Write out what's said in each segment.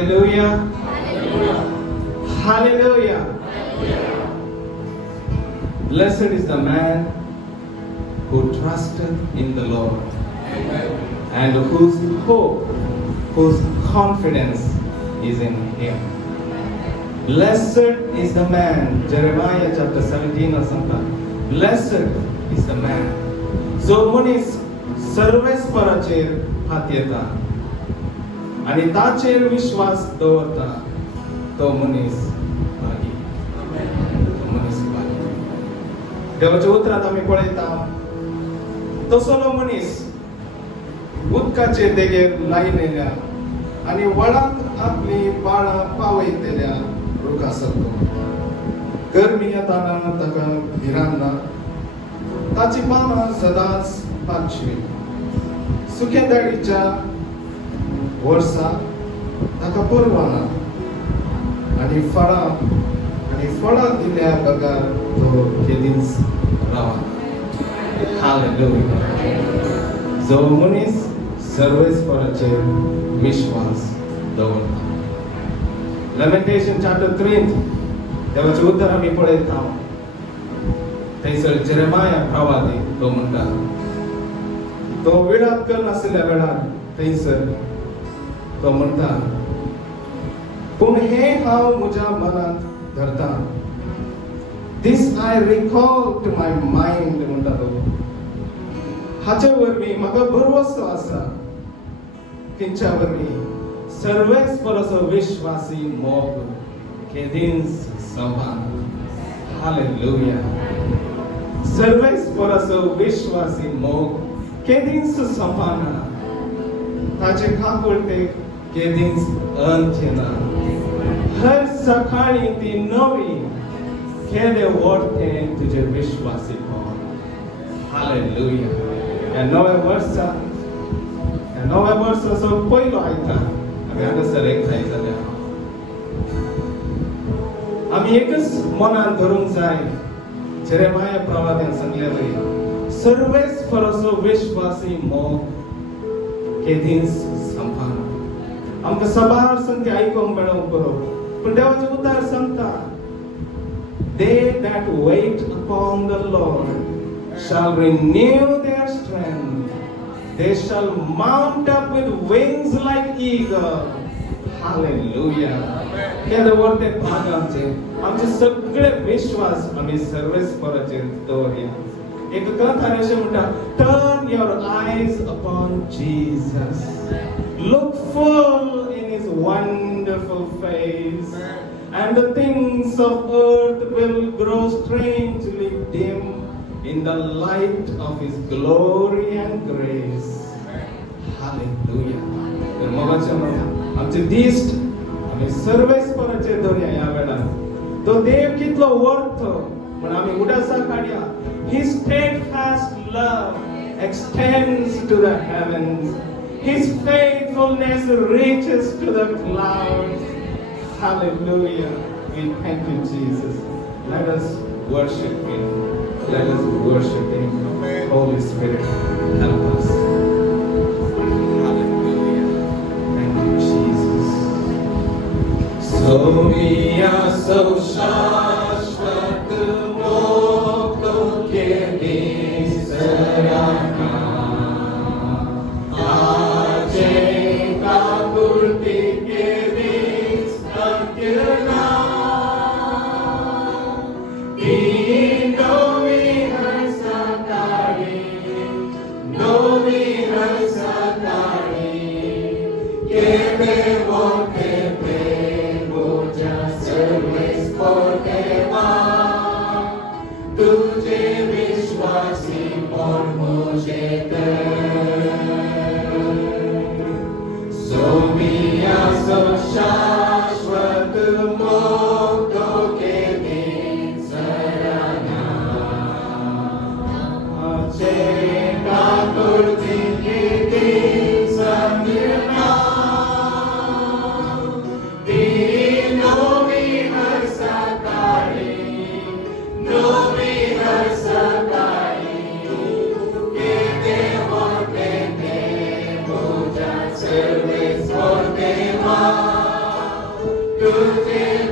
Hallelujah. Hallelujah. Blessed is the man who trusteth in the Lord and whose hope, whose confidence is in him. Blessed is the man, Jeremiah chapter 17 or something. Blessed is the man. जो मनीस सर्वेस्पराचेर हात येता आणि ताचेर विश्वास दवरता तो मनीस भागी. तो मनीस भागी. देवाच्या उतरांत आमी पळयता तसलो मनीस उदकाचे देगेर लायलेल्या आणि वळांत आपली बाळां पावयतल्या रुखासारको. गरमी येताना ताका भिरांत ना. ताची पानां सदांच पांचवी. सुखेदाडीच्या वर्सा ताका परवा ना आणि फळां दिल्या बगार तो केदींच रावना. हालेलुया. जो मनीस सर्वेस्पराचेर विश्वास दवरता. Lamentation chapter 3 देवाचें उतर आमी पळयता. थंयसर जेरेमाया प्रवादी तो म्हणटा, तो विडात करनासल्या वेळार थंयसर तो म्हणटा, पूण हे हांव म्हज्या मनांत धरता. This I recall to my mind म्हणटा तो. हाचे वरवीं म्हाका भरवसो आसा. तेंच्या वरवीं सर्वेस्पराचो विश्वासी मोग केदींच संभाळना. हालेलुया. सर्वेस्पराचो विश्वासी मोग केदींच संभाळना. ताचे काकुळटेक केदींच अंत येना. हर सकाळी ती नवी केदे वरतें तुजे विश्वासीपण. हालेलुया. ह्या नव्या वर्साचो पयलो आयतार आमी हांगासर एकठांय जाल्या. आमी एकच मनान धरूंक जाय. जेरेमाया प्रवाद्यान सांगले वरी सर्वेस्पराचो विश्वासी मोग केदींच संभाळना. आमकां सबार संख्या आयकोंक मेळोंक बरो, पूण देवाचें उतर सांगता, They that wait upon the Lord shall renew their strength. They shall mount up with wings like eagle. Hallelujah. केदे वरते भाग आमचे सगळे विश्वास आमी सर्वेस्पराचेर दवरया. एक कथान अशें म्हणटा, Turn your eyes upon Jesus. Look full in his wonderful face. And the things of earth will grow strangely dim in the light of his glory and grace. Hallelujah. तर मोगाचें आमचे दिश्ट आमी सर्वेस्पराचेर दवरया. ह्या वेळार तो देव कितलो वर्थ म्हण आमी उडासा काडया. His steadfast love extends to the heavens. His faithfulness reaches to the clouds. Hallelujah. We thank you, Jesus. Let us worship him. Let us worship him. Holy Spirit, help us. Hallelujah. Thank you, Jesus. So we are so shashvat mokto ke nisarana. Aje ka kurti ke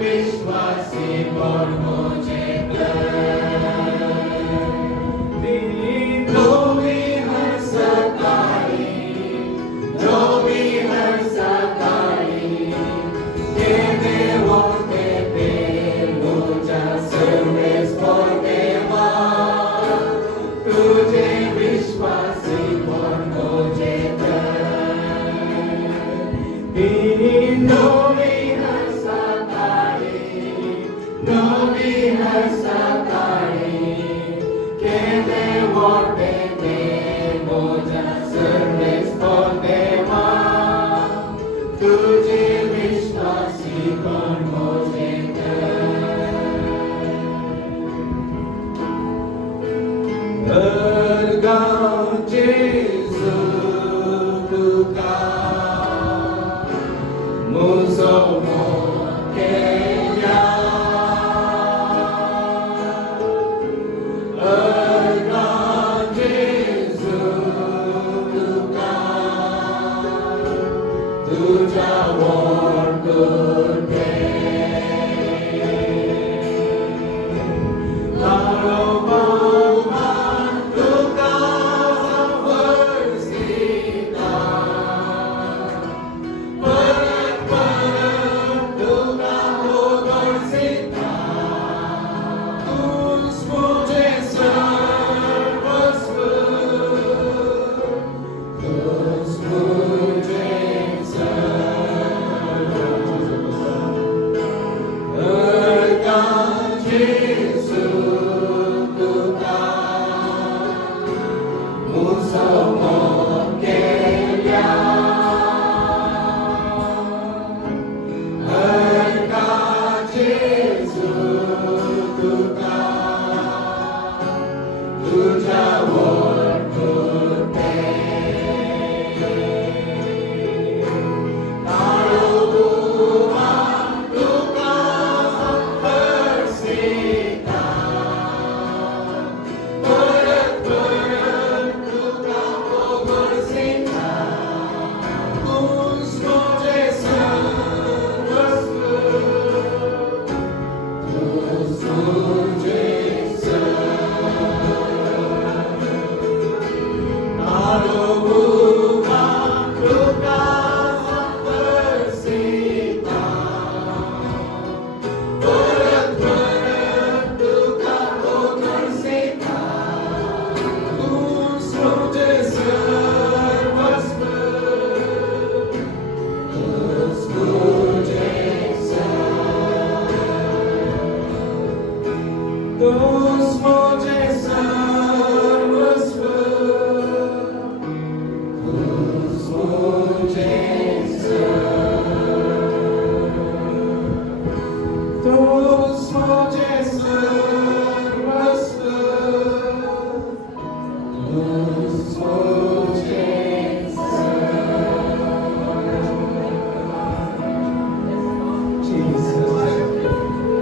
विश्वासी पर मुझे जो भी हर सकाळी के देवो ते मुझा सर्वेस पर देवा तुझे विश्वासी पर मुझे no vi har sakali ke devo te moja service for deva tujhe vishwasi par mujhe dargah jesu tuka musomo kenya dargah jesu tuka tuja wardu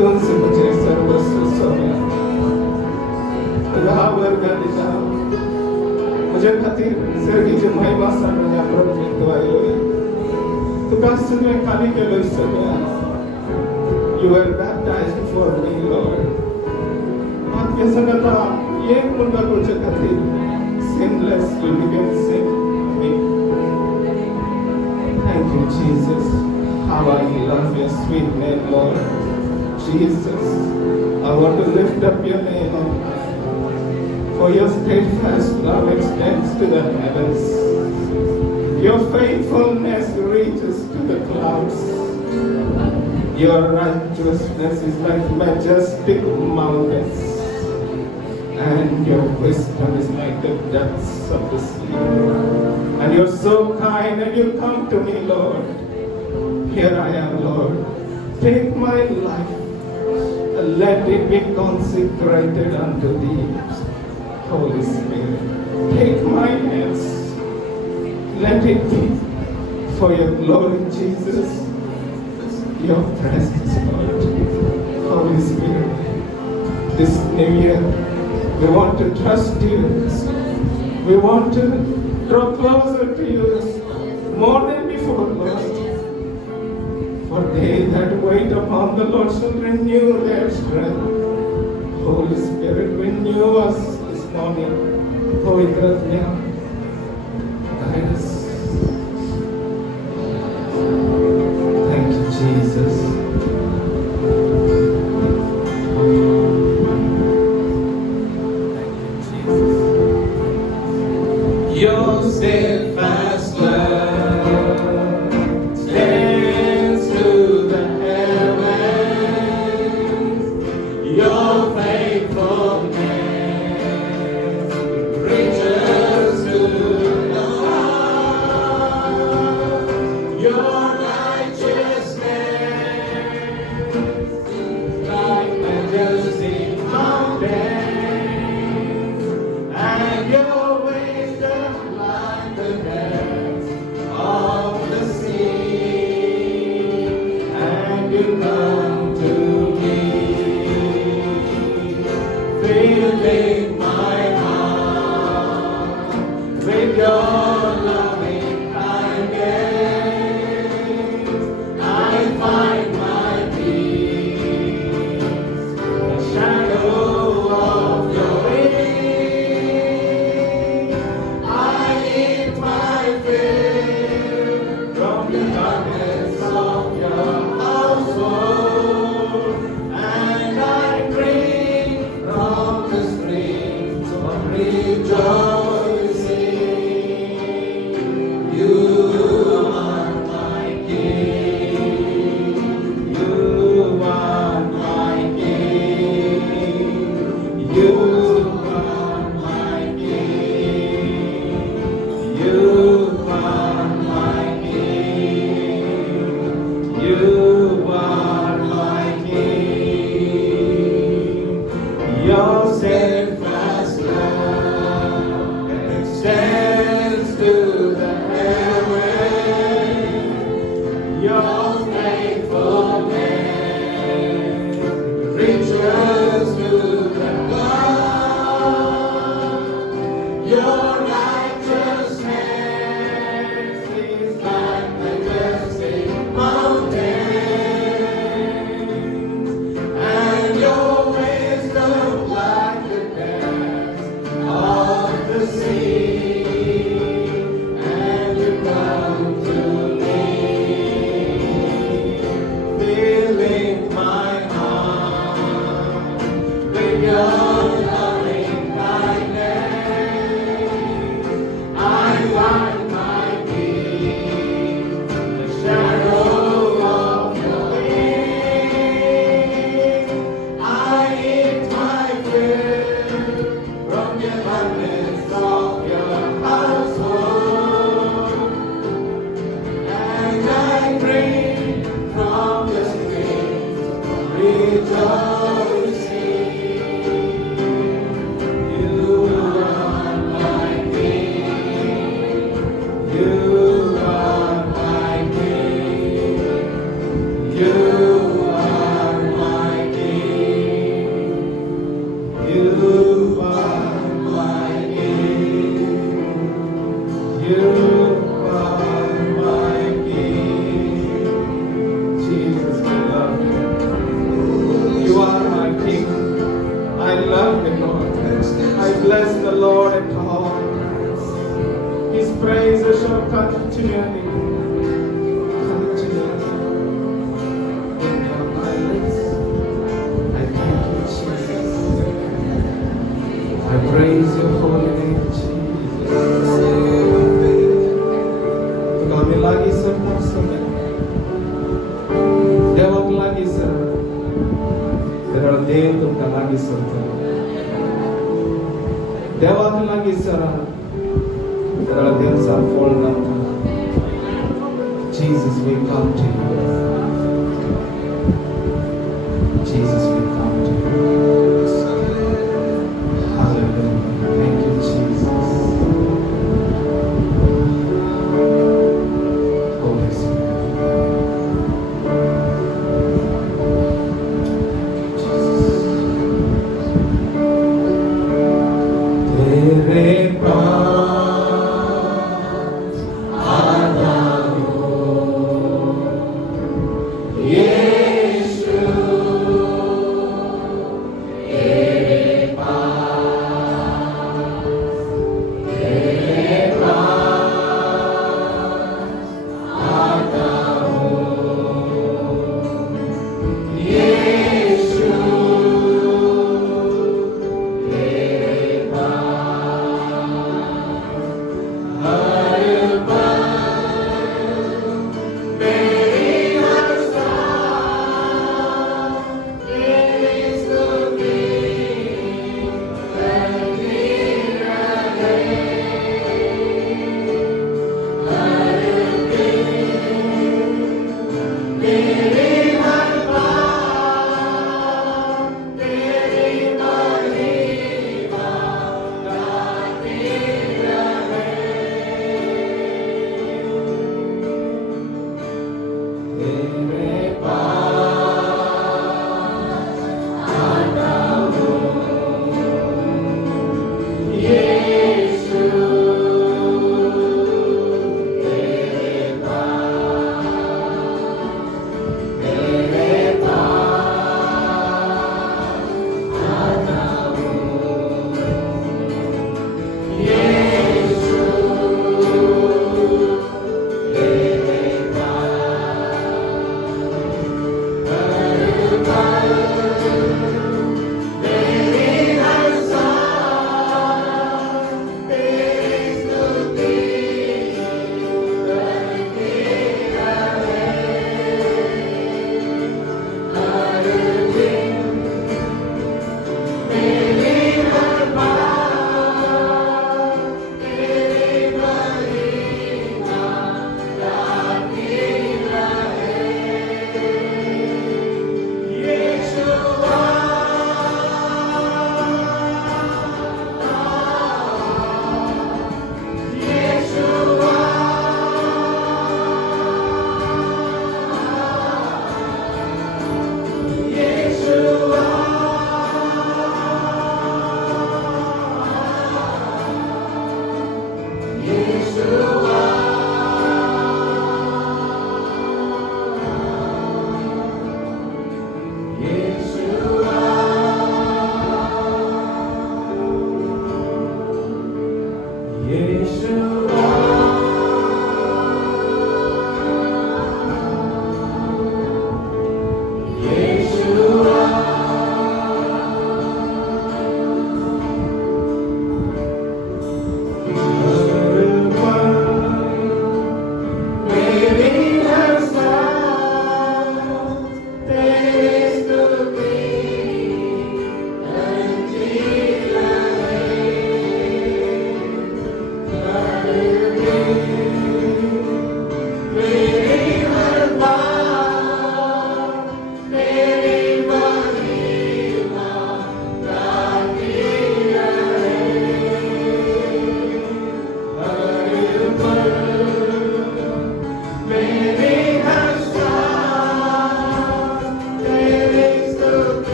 तुमसे मुझे सर्वस्व सोया रावर गंदिता मुझे खातिर सर्गी जो महिमा सामने अमृत में दवाई हुई तो कास्ट में खाने के लिए सोया you were baptized for me Lord आप ये संगता ये मुंडा को चकती sinless you became sin me thank you Jesus how I love your sweet name Lord Jesus, I want to lift up your name on high. For your steadfast love extends to the heavens. Your faithfulness reaches to the clouds. Your righteousness is like majestic mountains. And your wisdom is like the depths of the sea. And you're so kind and you come to me, Lord. Here I am, Lord. Take my life. Let it be consecrated unto thee, Holy Spirit. Take my hands. Let it be for your glory, Jesus. Your presence, Lord. Holy Spirit. This new year, we want to trust you. We want to draw closer to you more than before, Lord. For they that wait upon the Lord shall renew their strength. Holy Spirit, renew us this morning. Pavitratnya, guide us. Thank you, Jesus. Your steadfast love stands to the heavens. Your faithfulness reaches to the heart. Your righteousness like majesty mountains, and your wisdom like the depths of the sea. And you come to me, filling my heart with your loving kindness. I find my peace, the shadow of your wings. I eat my fill from the darkness of your household, and I drink from the springs of rejoicing. You are my King. You are my King. You are my King. You are my King. You are my King. Your steadfast love extends to the heavens. Your faithfulness reaches to the clouds. Your righteousness is like majestic mountains, and your wisdom like the depths of the sea. And you come to me, filling my heart with your loving kindness. I find my peace, the shadow of your wings. I eat my fill from the abundance of your household, and I drink from the springs of rejoicing. You are my King. You are my King. You are my King. You are my King. You are my King. Jesus, I love you. You are my King. I love you, Lord. I bless the Lord at all times. His praises shall continually in my lips. I thank you, Jesus. I praise your holy name, Jesus. Kami lagi senang-senang. Dewa lagi senang. Terlalu dewa तुमका lagi senang. Dewa lagi senang. Terlalu dewa full nama. Jesus, we come to you. Jesus, we come to you. Hallelujah. Thank you, Jesus. Holy Spirit. तेरे पास आया हूँ, ये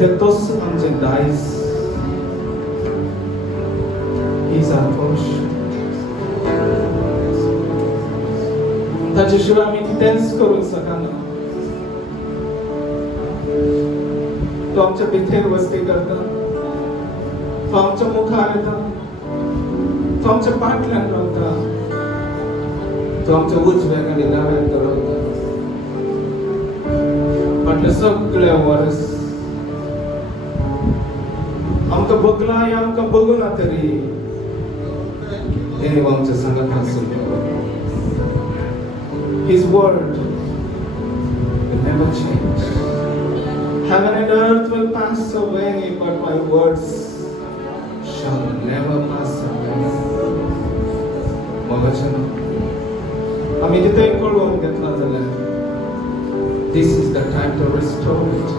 कित्याक तोच आमचें दायज. He is our portion. ताचे शिवाय आमी कितेंच करूंक शकना. तो आमच्या भितर वस्ती करता. तो आमच्या मुखार येता. तो आमच्या फाटल्यान रावता. तो आमच्या उजव्याक आनी दाव्याक रावता. फाटले सगळे वर्स आमकां बगलाय आमकां बगुना तरी देव आमच्या सांगत आसलो. His word will never change. Heaven and earth will pass away, but my words shall never pass away. वचन आम्ही तिथे कळवून घेतला जाल्यार this is the time to restore it.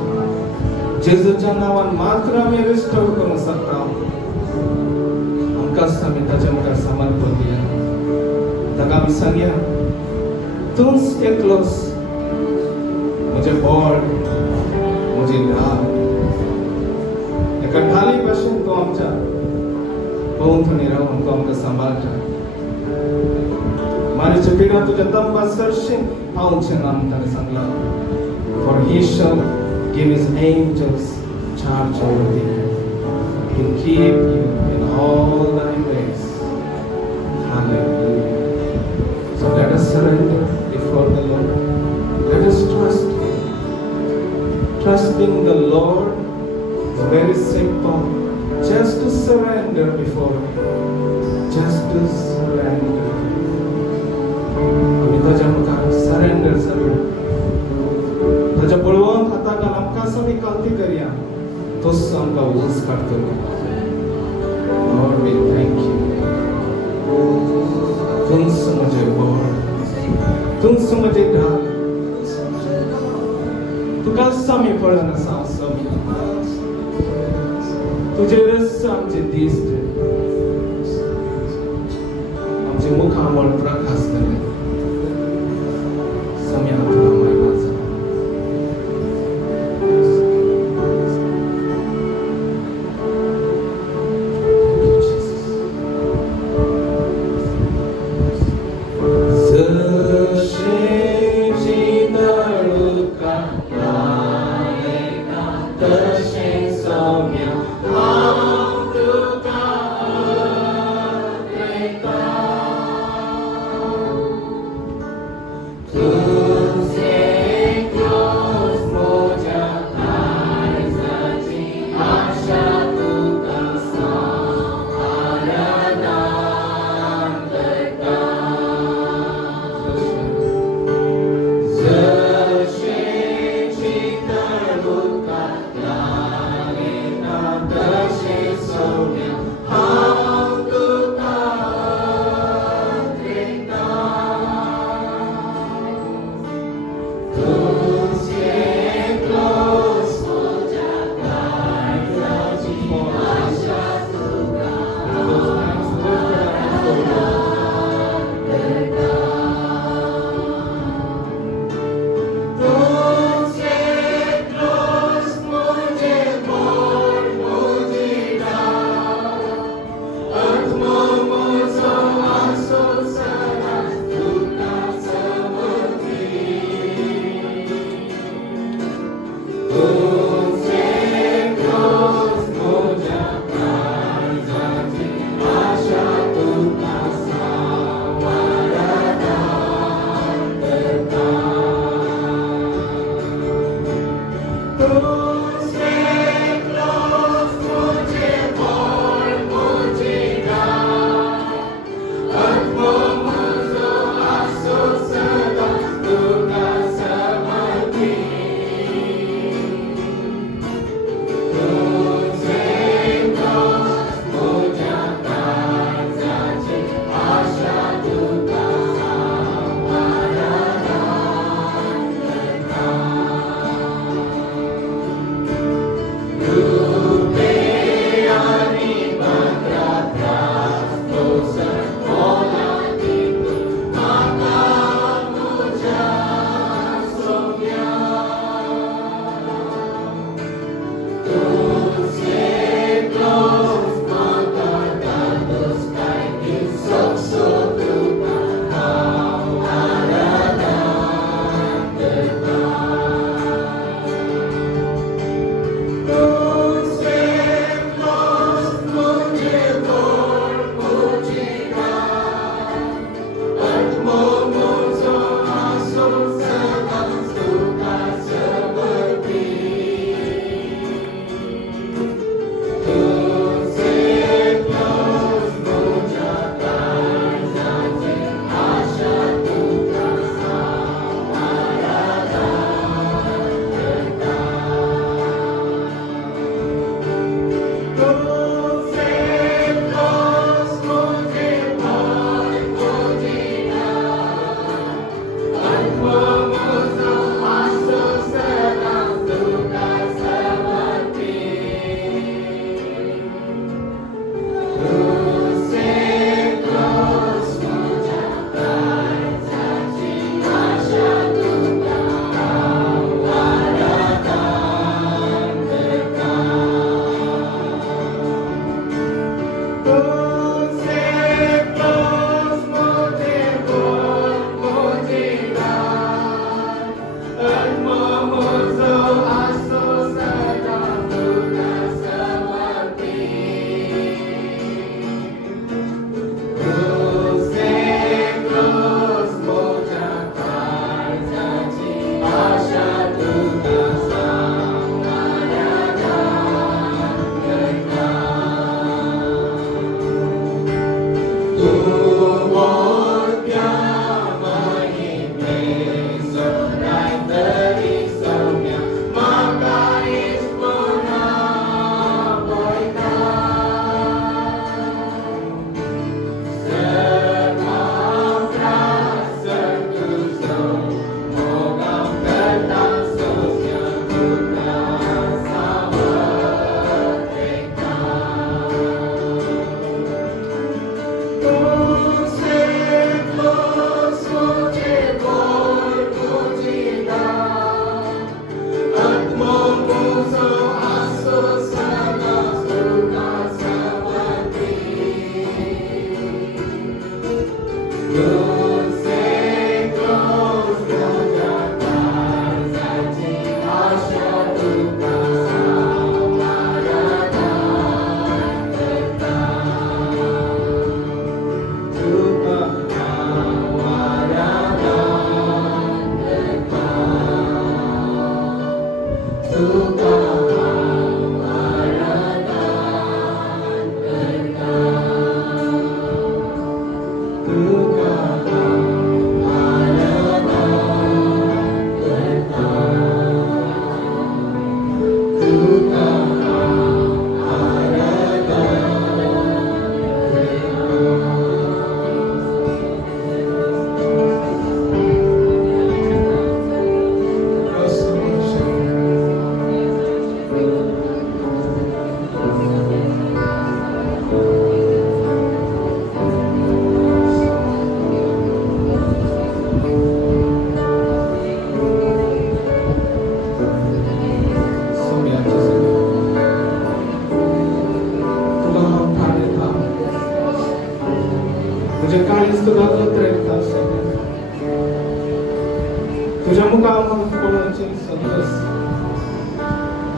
जेजूच्या नावान मात्र आम्ही रिस्टोर करूंक शकता. आमकांच आमी ताच्या मुखार समर्पण दिया. ताका आमी सांगया तूंच एकलोच म्हजें बळ, म्हजी ढाल. एका ढाली भाशेन तूं आमच्या भोंवतणी रावन तूं आमकां सांबाळटा. मारीच्या पिडा तुज्या तंबा सरशीन पावचें ना म्हूण ताणें सांगलां. For he shall give his angels charge over thee to keep you in all thy ways. Hallelujah. So let us surrender before the Lord. Let us trust Him. Trusting the Lord is very simple. Just to surrender before Him. Just to surrender. आम्ही ताच्या मुखार surrender करूया. ताच्या बळवंत हाताक आमकां सगळी कांती करया. तोच आमकां वच काडटलो. Lord, we thank you. तूंच म्हजें बळ. तूंच म्हजें ढाल. तुकाच आमी पळोवन आसा स्वामी. तुजेरच आमचे दिश्ट. आमचे मुखार प्रकाश जाले. स्वामी आमकां महिमा जावं.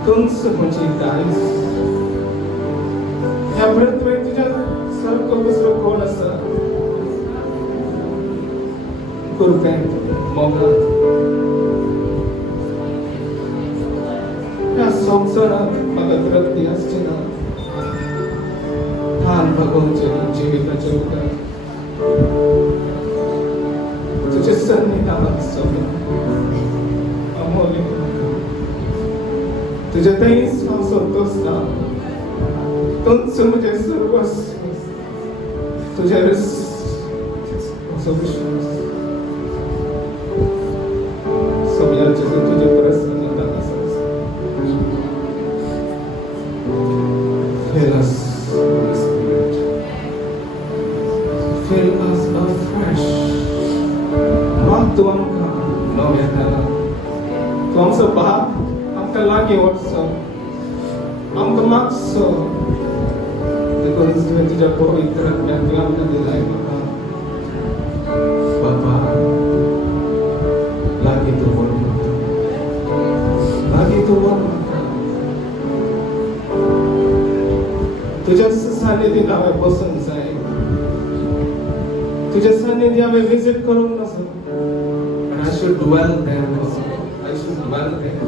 तुझ म्हणजे काहीच ह्या पृथ्वीत तुझ्या सारखं दुसरं कोण असं कृपेत मोगात या संसारात मला तृप्ती असते ना ठाण भगवचे जीविताचे उद्धार तुझे सन्निधानात सगळं अमोल तुझ्या ताई संतोष ना तुझ म्हणजे सर्वस्व तुझ्यावर विश्वास सगळ्याचे तुझे प्रसन्नता Fill us, Holy Spirit. Fill us afresh. मग तू आमका नव येताना तू आमचं बाप आमका लागी वचो आमका मागसो देखून तुवें तुज्या पवित्र आत्म्याक तू आमकां दिलाय बाबा लागी तू वर लागी तू वर तुझ्या सानिध्यात हांवें बसून जाय तुझ्या सानिध्यात हांवें विजीट करूंक नसो and I should dwell there also. I should dwell there.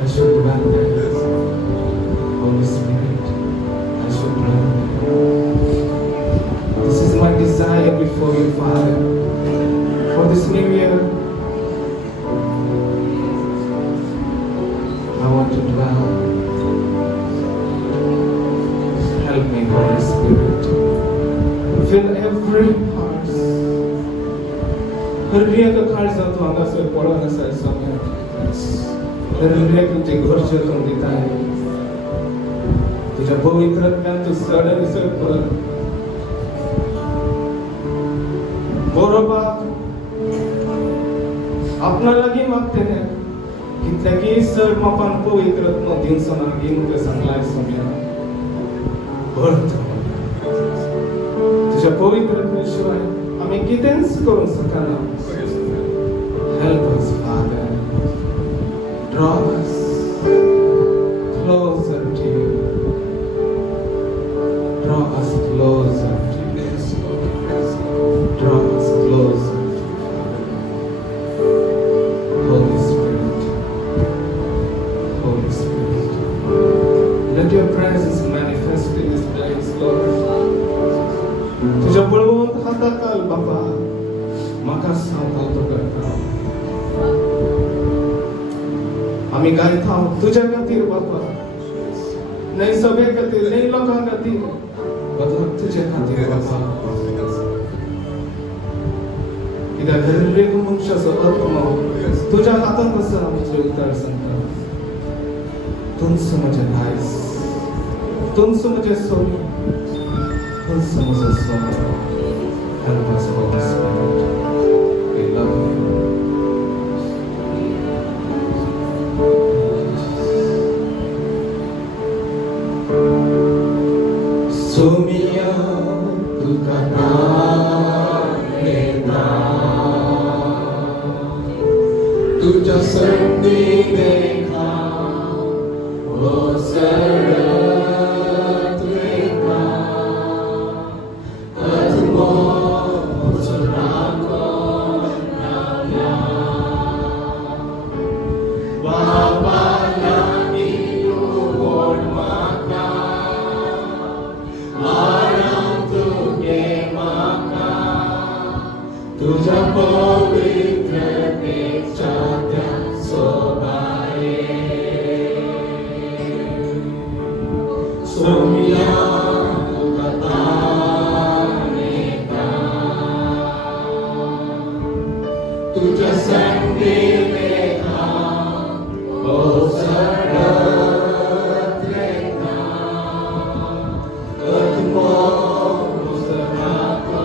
I should dwell there. Holy Spirit, I should dwell there. This is my desire before you, Father, for this new year. I want to dwell. Help me, Holy Spirit. Fill every heart. हृदय का खाली जातो आंगा से पड़ा ना सारे समय हृदय तुझे घोष करून देता है तुझ्या पवित्र आत्म्यान तू सडन सर पर बरो बाप अपना लगी मागते हैं कितल्या की सर मापान पवित्र आत्मा दिन सना गिन के संगलाय समय भरतो तुझ्या पवित्र आत्म्याशिवाय आम्ही कितेंच करून सकना Help us, Father. Draw us closer to you. Draw us closer to you. Draw us closer to you. Holy Spirit. Holy Spirit. Let your presence manifest in this place, Lord. तुझ्या बळवंत हाताखाल बाबा म्हाका सांभाळतो करता आम्ही गायत आहोत तुझ्या खातीर बाबा नाही सगळे खातीर नाही लोकां खातीर बदल तुझ्या खातीर बाबा कित्याक हर एक मनशाचो आत्मा तुझ्या हातांत आसा आमचे उतर सांगता तुमचं म्हजें लायज तुमचं म्हजें सोन तुमचं म्हजो सोन Help us, Holy Spirit. We love you. Sumia tukana lena tuja sandi dekha o sarat lekha atmo surako naya baba yani tu word maka तुझा पवित्र तेजाच्या सोबाए सोमिया तुझा तुझ्या संगी लेखा ओ सरत लेखा अदमो मुसराको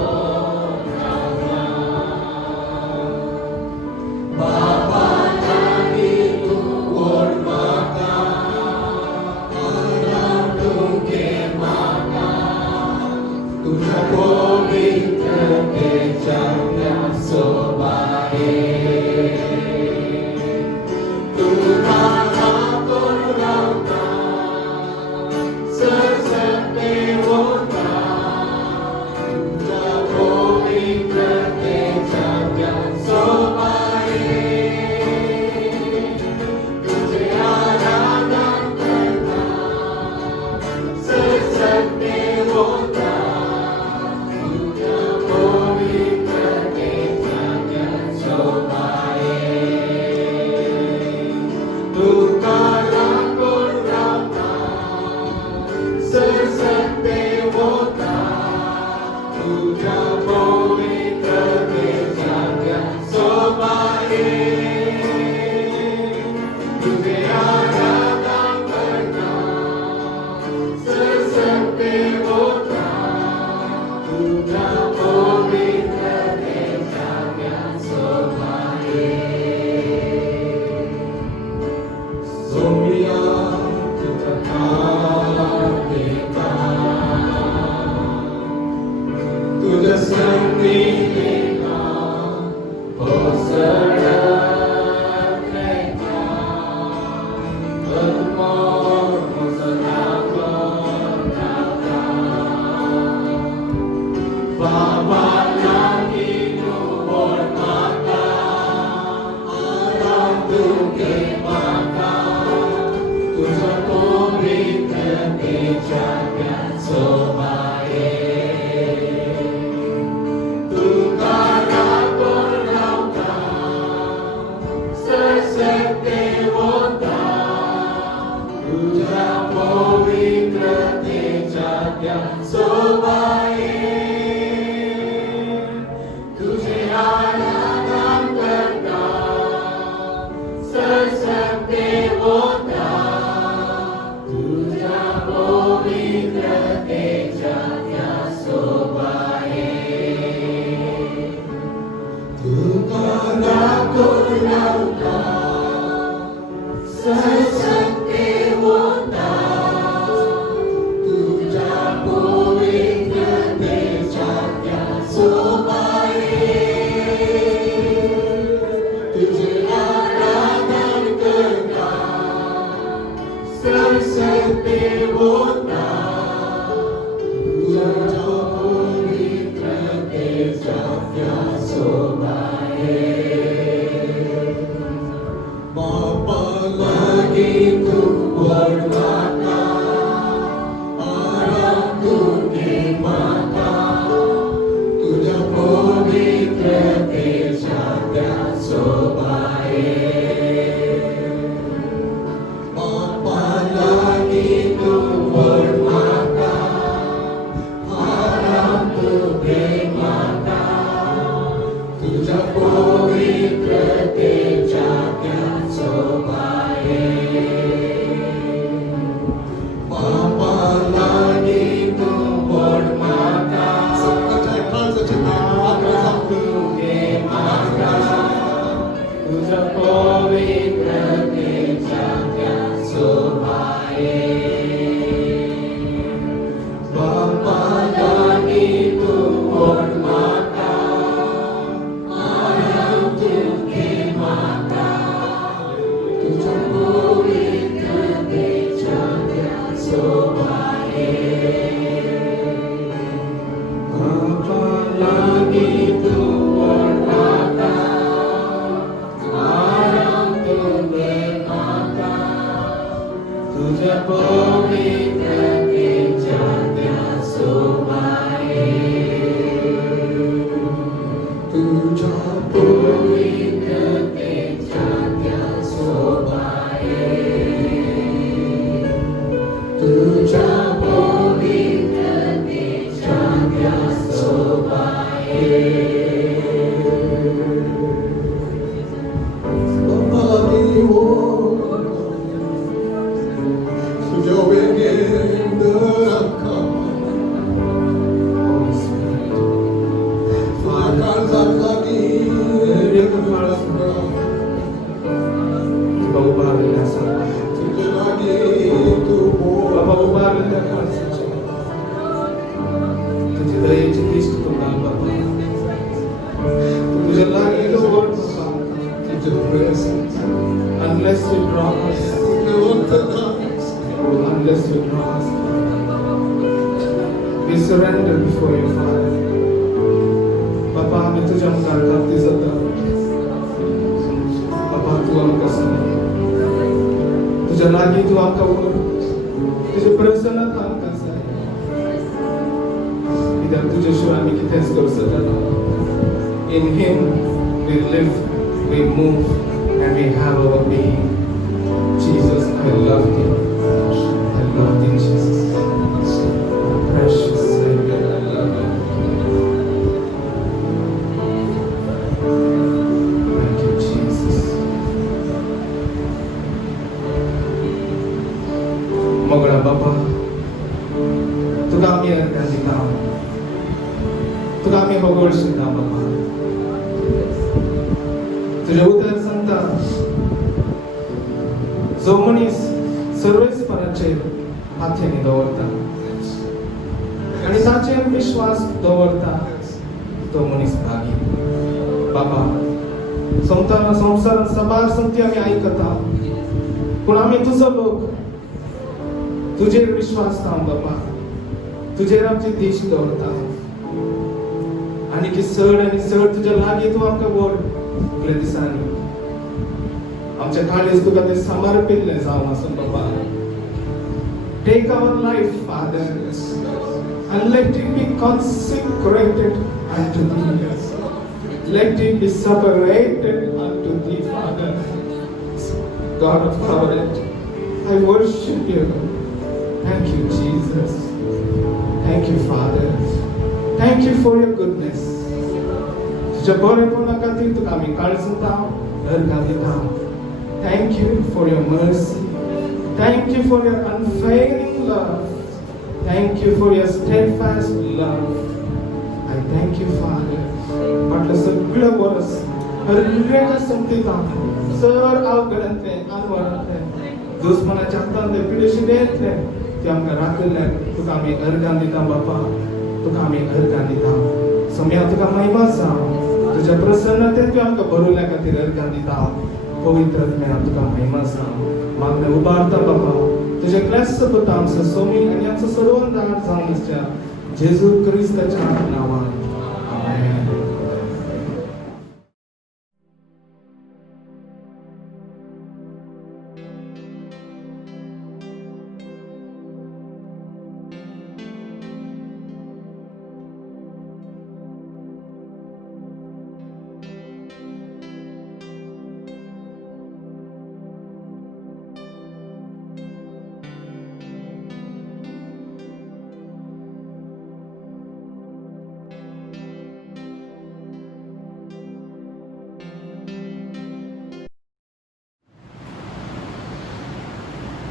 सोमिया तुझं नावे का तुझं संगीता कोसळत रेखा पद्मावर मुसळा कोणाचा बाबा लागी तू बोल माता आराम तू घे माता तुझं पवित्रतेच्या सोबाये तुझे आराधन करता सरस्वती होता तुझ्या पवित्रतेच्या त्या शोभाये तुका दाखवला सरस्वती होता तुझ्या पवित्रतेच्या त्या शोभाये तुझे आराधन करता सरस्वती होता तुझ्या पवित्रतेच्या त्या शोभाये बापा लागी तू बोल माता आराम तू घे माता तुझ्या पवित्रतेच्या त्या शोभाये बापा लागी तू बोल माता आराम तू घे माता तुझ्या पवित्रतेच्या त्या शोभाये बापा लागी तू बोल माता आराम तू घे माता तुझ्या पवित्रतेच्या त्या शोभाये बापा लागी तू बोल माता आराम तू घे माता तुझ्या पवित्रतेच्या त्या शोभाये बापा लागी तू बोल माता आराम तू घे माता तुझ्या पवित्रतेच्या त्या शोभाये तुझ्या पवित्रतेच्या त्या शोभाये तुझ्या पवित्रतेच्या त्या शोभाये तुझी दयेची दिष्ट तुला बाबा तुझ्या लागी Lord तुझ्या presence unless you draw us unless you draw us we surrender before you Father बाबा आम्ही तुझ्या मुखात जातो बाबा तू आमका सांग तुझ्या लागी तू आमका उघड तुझे प्रसन्नता आमका सांग कित्याक तुझ्याशिवाय आम्ही कितेंच करूं शकना in him we live we move and we have our being Jesus I love thee Jesus precious Savior I love you thank you Jesus Mogla Baba तुका आमी अर्ध्या दिता तुका आमी होगोळशिता बाबा तुझे उतर सांगता जो मनीस सर्वेस्पराचेर हातांनी दवरता आनी ताचेर विश्वास दवरता तो मनीस भागी बाबा संवसारांत सबार संगती आमी आयकता पूण आमी तुजो लोक तुजेर विश्वास थांब बाबा तुजेर आमची दिश दवरता आनी की चड आनी चड तुज्या लागीं तूं आमकां व्हर फुडल्या दिसांनी आमच्या काळीज तुका ते समर्पिल्लें जावं आसूं बाबा take our life father and let it be consecrated unto thee. Let it be separated unto thee, Father. God of covenant, I worship you. Thank you, Jesus. Thank you, Father. Thank you for your goodness. तुझ्या बरेपणा खातीर तुका आमी काळजिता घरघालिता. Thank you for your mercy. Thank you for your unfailing love. Thank you for your steadfast love. I thank you, Father. म्हटलं सगळं बरस हरएका संकटांत sir अवघडांतले अनवरांतले दुश्मनाच्या हातांतले पिडेशिडेंतले ते आमकां राखले तुका आमी अर्गां दिता बापा तुका आमी अर्गां दिता सम्या तुका महिमा जावं तुज्या प्रसन्नतेन तूं आमकां भरोवल्या खातीर अर्गां दिता पवित्र आत्म्या तुका महिमा जावं मागणें उबारता बापा तुझे क्रिस्त पुत्र आमचो सोमी आनी आमचो सर्वंदार जावन आसच्या जेजू क्रिस्ताच्या नांवान आमेन.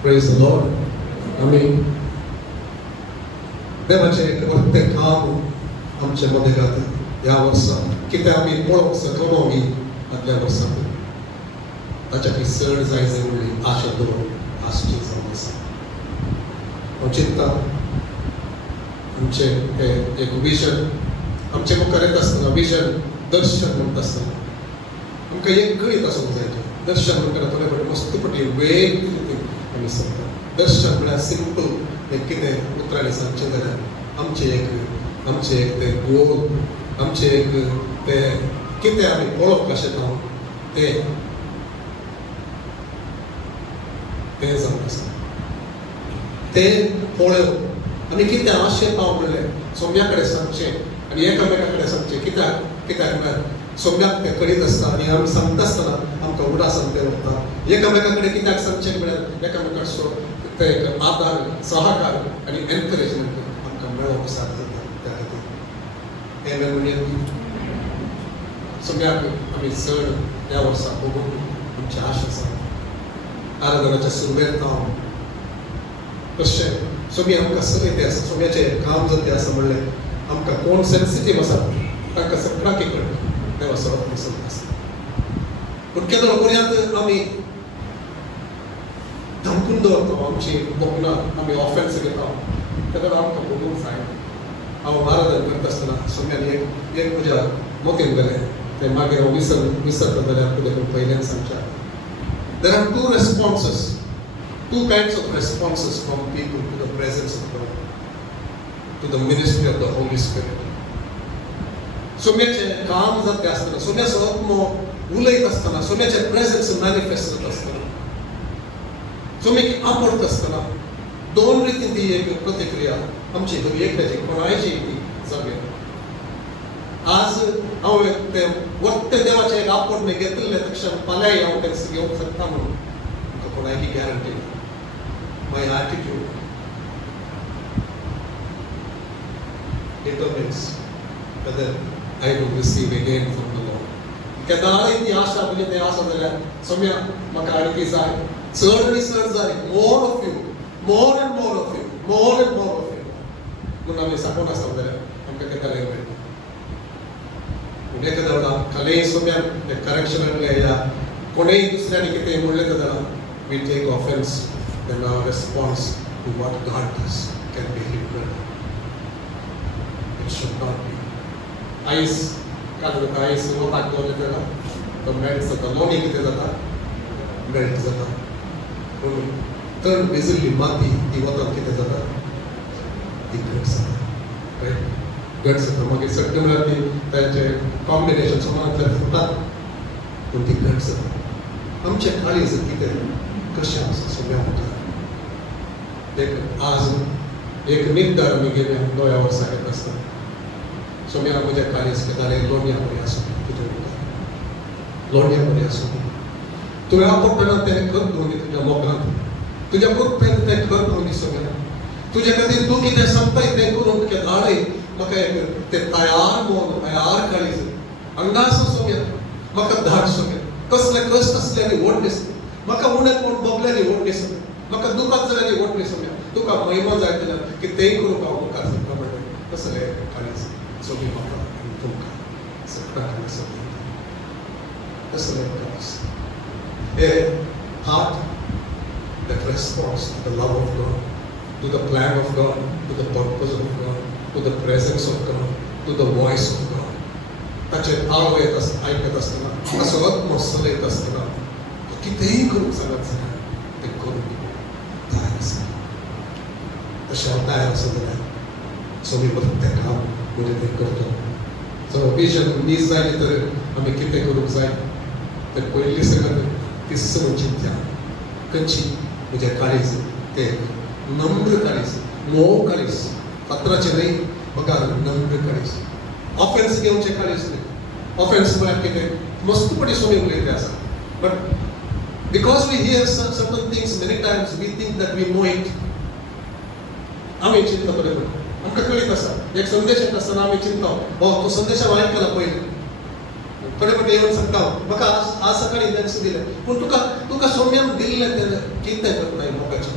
Praise the Lord. आम्ही देवाचे प्रत्येक काम आमच्या मध्ये घातले या वर्सात कितें आमी पळोवंक सकलो आमी आदल्या वर्साक ताच्या की चड जायचे म्हणली आशा दवरून आशेची जावन आसा हांव चिंतता आमचे हे एक विजन आमचे मुखार येता आसतना विजन दर्शन म्हणटा आसतना आमकां एक गणीत आसूंक जाय दर्शन म्हणटा थोडे फावटी मस्तपटी वेग आमी सांगता दर्शन म्हळ्यार सिंपल एक कितें उतरांनी सांगचें जाल्यार आमचे एक ते गोल आमचे एक ते कितें आमी पळोवप कशें ना तें जावन आसा तें पळोवप आनी कितें आशें पाव म्हणलें सोम्या कडेन सांगचें आनी एकामेका कडेन सांगचें कित्याक म्हळ्यार सोम्याक तें करीत आसता आनी आमी सांगता आसतना आमकां उडासान तें वता एकामेका कडेन कित्याक सांगचें म्हळ्यार एकामेकाचो ते एक आदार सहकार आनी एनकरेजमेंट आमकां मेळोवंक सारकें जाता त्या खातीर हें म्हणून सोम्याक आमी चड ह्या वर्सा बघून आमची आशा आसा आराधनाच्या सुरवेक हांव कशें सोमी आमकां सगळें तें आसा सोम्याचें काम जर तें आसा म्हणलें आमकां कोण सेन्सिटीव आसा तांकां सगळ्यांक कळटा देवा सगळो पसंद आसा पूण केन्ना पर्यंत आमी धमकून दवरता आमची बोगना आमी ऑफेन्स घेता तेन्ना आमकां बगूंक जाय हांव आराधन करता आसतना सोम्यान एक म्हज्या मोतीन गेलें तें मागीर हांव विसरता जाल्यार तुका पयल्यान सांगच्या There are two responses, two kinds of responses from people to the presence of God, to the ministry of the Holy Spirit. सोम्याचे काम जाता आसतना सोम्याचो आत्मो उलयत आसतना सोम्याचे प्रेझेन्स मॅनिफेस्ट जाता आसतना सोम्याक आपडटा आसतना दोन रितीन ती एक प्रतिक्रिया आमची एकट्याची कोणायची ती जागे आज हांव ते वत्ते देवाचे एक आपड घेतले तक्षण फाल्यां हांव तें घेवंक शकता म्हणून म्हाका कोणायची गॅरंटी ना my attitude determines whether I will receive again from the Lord. केदारय ती आशा म्हणजे ते आशा जाल्यार सोम्या म्हाका आनी जाय चड आनी चड जाय more of you more and more of you more and more of you म्हणून आमी सांगून आसा जाल्यार आमकां केदारय मेळटा एखादा कलेय सोम्यान करेक्शनान या कोणेय दुसऱ्याने कितें म्हणलें जाल्यार we take offense, then our response to what God does can be hypocritical. It should not be. Ice काय होतं आईस लोकांक दोन येता तो मेल्ट जाता लोणी कितें जाता मेल्ट जाता पूण थंड भिजिल्ली माती ती वतान कितें जाता ती घट जाता रायट घट जाता मागीर सट्ट म्हळ्यार ती तांचे कॉम्बिनेशन समानांतर फुटतात पूण ती घट जाता आमचें काळीज कितें कशें आसा सगळ्या म्हणटा एक आज एक निर्धार आमी गेल्या 2 वर्सां येत आसतना सोम्या म्हज्या काळीज केदारे लोणया बरी आसूं तुजें लोणया बरी आसूं तुवें आपणपणान तें कर दोनी तुज्या मोगान तुज्या कृपेन तें कर दोनी सोम्या तुजे खातीर तूं कितें सांगताय तें करून तुज्या धाडय म्हाका एक तें तयार मोग तयार काळीज अंगास सोम्या म्हाका धाड सोम्या कसले कश्ट असल्यानी व्हडणीस म्हाका उणें कोण बोगल्यानी व्हडणीस म्हाका दुखात जाल्यानी व्हडणीस सोम्या तुका महिमा जाय जाल्यार की तें करूंक हांव मुखार सरता म्हणटा कसलें काळीज सोबी म्हाका आनी तुमकां सगळ्यांक सोबी कसलें काळीज a heart that responds to the love of God, to the plan of God, to the purpose of God, to the presence of God, to the voice of God. ताचे ताळो येत आयकत आसतना ताचो आत्मो चलयत आसतना कितेंय करूंक सांगत जाल्यार तें करूंक तयार आसा तशें हांव तयार आसा जाल्यार सोबी प्रत्येक काम म्हणजे तें करता जर विजन मीस जाली तर आमी कितें करूंक जाय तर पयली सगळ्यांत तिसरो चिंत्या खंयची म्हजें काळीज तें नम्र काळीज मोव काळीज पत्राचें न्हय म्हाका नम्र काळीज ऑफेन्स घेवचें काळीज न्हय ऑफेन्स म्हळ्यार कितें मस्तपणी सोमी उलयल्लें आसा but because we hear certain things many times we think that we know it आमी चिंता बरें करून आमकां कळीत आसा एक संदेश येता आसतना आमी चिंता हो तो संदेश हांव आयकला पयलीं थोडे फावटी येवन सांगता म्हाका आज सकाळी इंडेक्स दिलें पूण तुका सोम्यान दिल्लें तें कितें करताय मोगाचें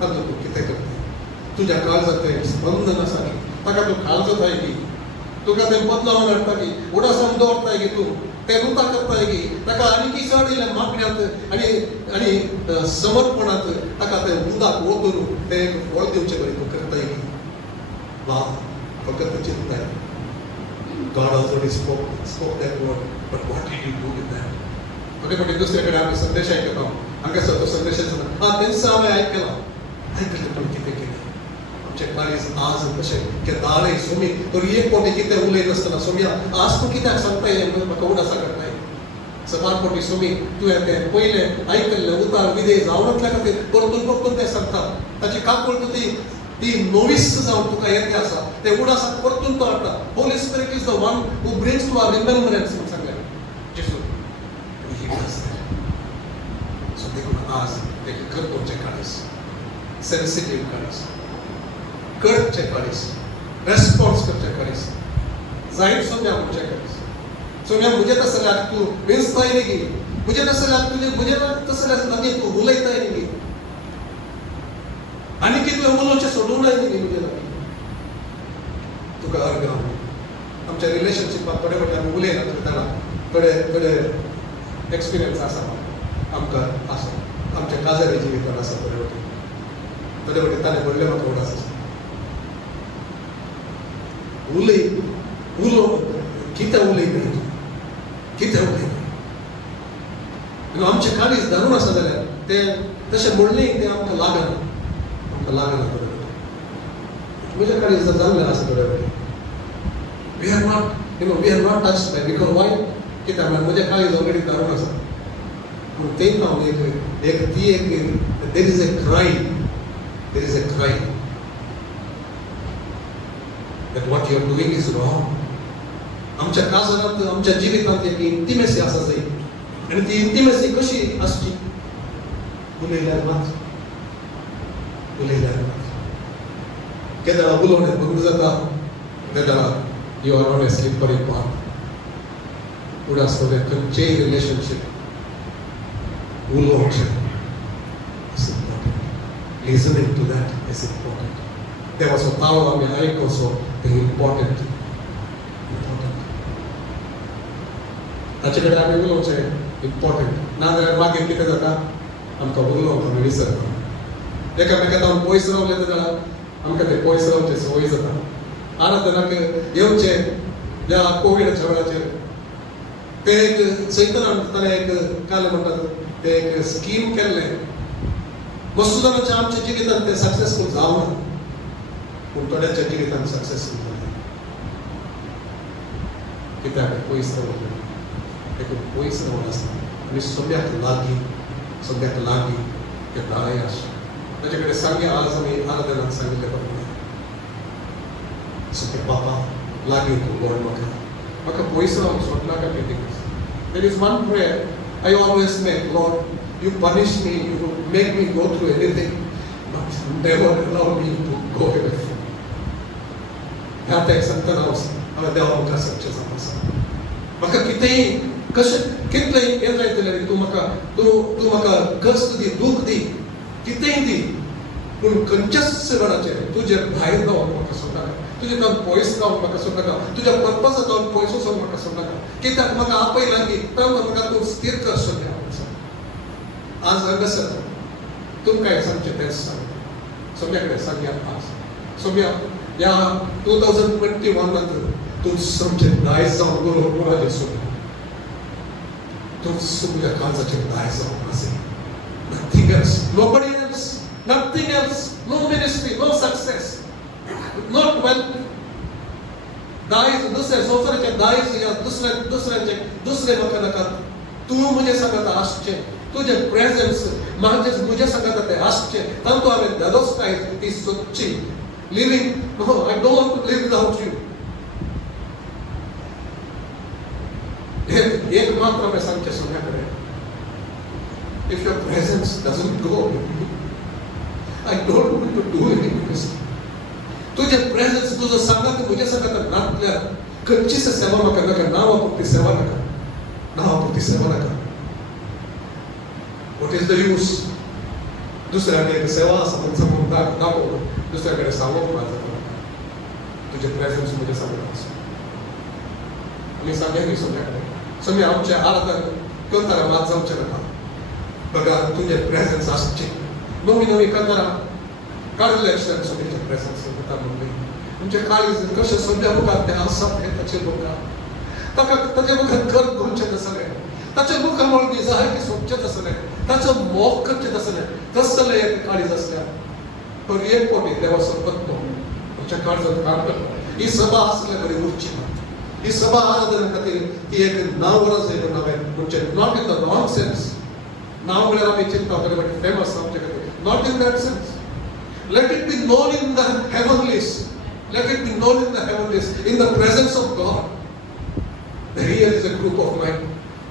तातूंत तूं कितें करताय तुज्या काळजांत तें स्पंदन आसा की ताका तूं काळजताय की तुका तें बदलावन हाडटा की उडासावन दवरताय की तूं तें रुता करताय की ताका आनीक चड इल्ल्या मागण्यांत आनी समर्पणांत ताका तें उदाक ओतून तें फळ दिवचें बरें तूं करताय की वा फकत चिंताय God already spoke that word, but what did you do with that? थोडे फावटी दुसरे कडेन आमी संदेश आयकता हांगासर तो संदेश आसा तेंच हांवें आयकलां पूण कितें केलें आमचें काळीज आज कशें केदारय सोमी तर एक फावटी कितें उलयत आसतना सोम्या आज तूं कित्याक सांगताय हें म्हाका उडासा करताय सबार फावटी सोमी तुवें तें पयलें आयकल्लें उतार विधेय जावनातल्या खातीर परतून परतून तें सांगता ताची काकूळ ती नोविस जावन तुका येते आसा ते उडासाक परतून तो हाडटा holy spirit is the one who brings to our remembrance म्हूण सांगलें जेसू सो देखून आज एक करपाचें काळीज सेन्सिटीव काळीज करचें काळीज रेस्पॉन्स करचें काळीज जायत सोम्या म्हणचें काळीज सोम्या म्हजें तशें जाल्यार तूं वेंचताय न्ही गी म्हजें तशें जाल्यार तुजें म्हजें तशें जाल्यार तूं उलयताय न्ही गी आनी कितलें उलोवचें सोडूंक जाय न्ही म्हजे लागीं तुका अर्ग आमच्या रिलेशनशिपाक थोडे फावटी आमी उलयना करतना थोडे एक्सपिरियन्स आसा आमकां आसा आमच्या काजारी जिवितांत आसा थोडे फावटी ताणें व्हडलें म्हाका उडास आसा उलो कितें उलयता तूं कितें उलयता आमचें काळीज धरून आसा जाल्यार तें तशें म्हणलें तें आमकां लागना लागना म्हज्या काळीज जाल्लें आसा थोडे फावटी we are not touched by because why कित्याक म्हळ्यार म्हजें काळीज ऑलरेडी धरून आसा पूण तें हांव एक there is a cry that what you are doing is wrong. आमच्या काजारांत आमच्या जिवितांत एक इंटिमेसी आसा जाय आनी ती इंटिमेसी कशी आसची उलयल्यार मात केन्ना उलोवणें बंद जाता तेन्ना you are on a slippery path उडासतलें खंयचेय रिलेशनशीप उलोवचें is important listening to that is important देवाचो ताळो आमी आयकोचो तें इम्पॉर्टंट ताचे कडेन आमी उलोवचें इम्पॉर्टंट ना जाल्यार मागीर कितें जाता आमकां उरलो आमी विसरता एकामेकांत हांव पयस रावले जाल्यार आमकां ते पयस रावचे संवय जाता आराधनाक येवचे ह्या कोविडाच्या वेळाचेर ते एक चैतन्यान ताणें एक काल म्हणटात ते एक स्कीम केल्लें वस्तू जाणांच्या आमच्या जिवितांत ते सक्सेसफूल जावना पूण थोड्यांच्या जिवितांत सक्सेसफूल जालें कित्याक पयस रावले एक पयस रावून आसता आनी सगळ्याक लागीं ते दाराय आसा ताचे कडेन सांगया आज आमी आराधनांत सांगिल्ले प्रमाणे सो बापा लागीं तूं गॉड म्हाका पयस रावून सोडनाका कितें there is one prayer I always make, Lord, you punish me, you make me go through anything, but never allow me to go away from you. ह्या त्या संतान हांव देवा मुखार सच्चें सांगता म्हाका कितेंय कशें कितलेंय हें जायत जाल्यार तूं म्हाका कश्ट दी दूख दी कितेंय दी पूण खंयच्याच वेळाचेर तुजे भायर रावून म्हाका सोडनाका तुजे तावन पयस रावून म्हाका सोडनाका तुज्या पर्पजाक तावन पयस वचून म्हाका सोडनाका कित्याक म्हाका आपयलां की म्हाका तूं स्थिर कर सोडल्या आज हांगासर तुमकां एक सांगचें तेंच सांग सोम्या कडेन सांगया आज सोम्या ह्या 2021 तूं समचें दायज जावन गरोवप मुळाचेर सोडल्या तूं सगळ्या काळजाचेर दायज जावन आसा nothing else nobody else nothing else no ministry no success not wealth दायज दुसऱ्या संवसाराचें दायज या दुसरे म्हाका नाका तूं म्हजे सांगात आसचें तुझे प्रेजेंस मुझे सांगात ते आसचें तातूंत हांवें धादोसताय ती सच्ची living no I don't want to live without you एक मात्र हांवें सांगचें सोम्या कडेन if your presence doesn't go with me I don't want to do any ministry तुझे प्रेजेंस तुझो सांगात मुझे सांगात नातल्यार खंयचीच सेवा म्हाका नाका नांवापुरती सेवा नाका What is the use? दुसऱ्याने एक सेवा आसा म्हणून सांगून दाखोवन दुसऱ्या कडेन सांगोवप ना तुजे प्रेजेंस मुझे सांगात आसा आमी सांगया न्ही सोम्या कडेन सोम्या आमचें आराधन करताना मात जावचें नाका बघा तुझे प्रेजेंस आसचें नवी करताना काडलें आसता सोम्याचें प्रेजेंस करता म्हणून तुमचे काळीज कशें सोम्या मुखार तें आसा तें ताचे मुखार ताचे मुखार गर्द घालचें नासलें ताचे मुखार मळगी जाय सोदचें नासलें ताचो मोग करचें नासलें तसलें एक काळीज आसल्यार पण एक फावटी देवा सोबत तुमच्या काळजांत काम करता ही सभा आसल्यार बरी उरची ना ही सभा आराधना खातीर ती एक नांव वरां जाय म्हणून हांवें म्हणजे not in the wrong sense नांव म्हळ्यार आमी चिंता बरें फेमस आमचे खातीर not in that sense let it be known in the heavenlies let it be known in the heavenlies in the presence of God here is a group of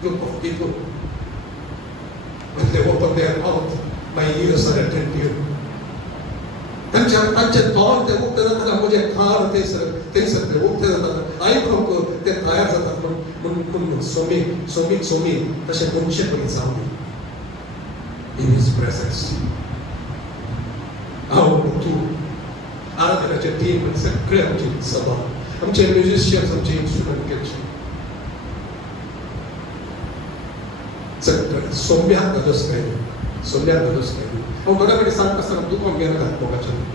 group of people when they open their mouth my ears are attentive तांचे तोंड ते उक्ते जाता म्हजे कान थंयसर ते उक्ते जातात आयकूंक ते तयार जातात म्हणून सोमी तशें कोणशें पळय जावं इन हिज प्रेजेंस हांव तूं आराधनाचे टीम सगळे आमची सभा आमचे म्युझिशियन्स आमचे इन्स्ट्रुमेंट घेवचे सोम्या धादोसताय हांव बऱ्या कडेन सांगता आसतना दुखोन घेयना मोगाचें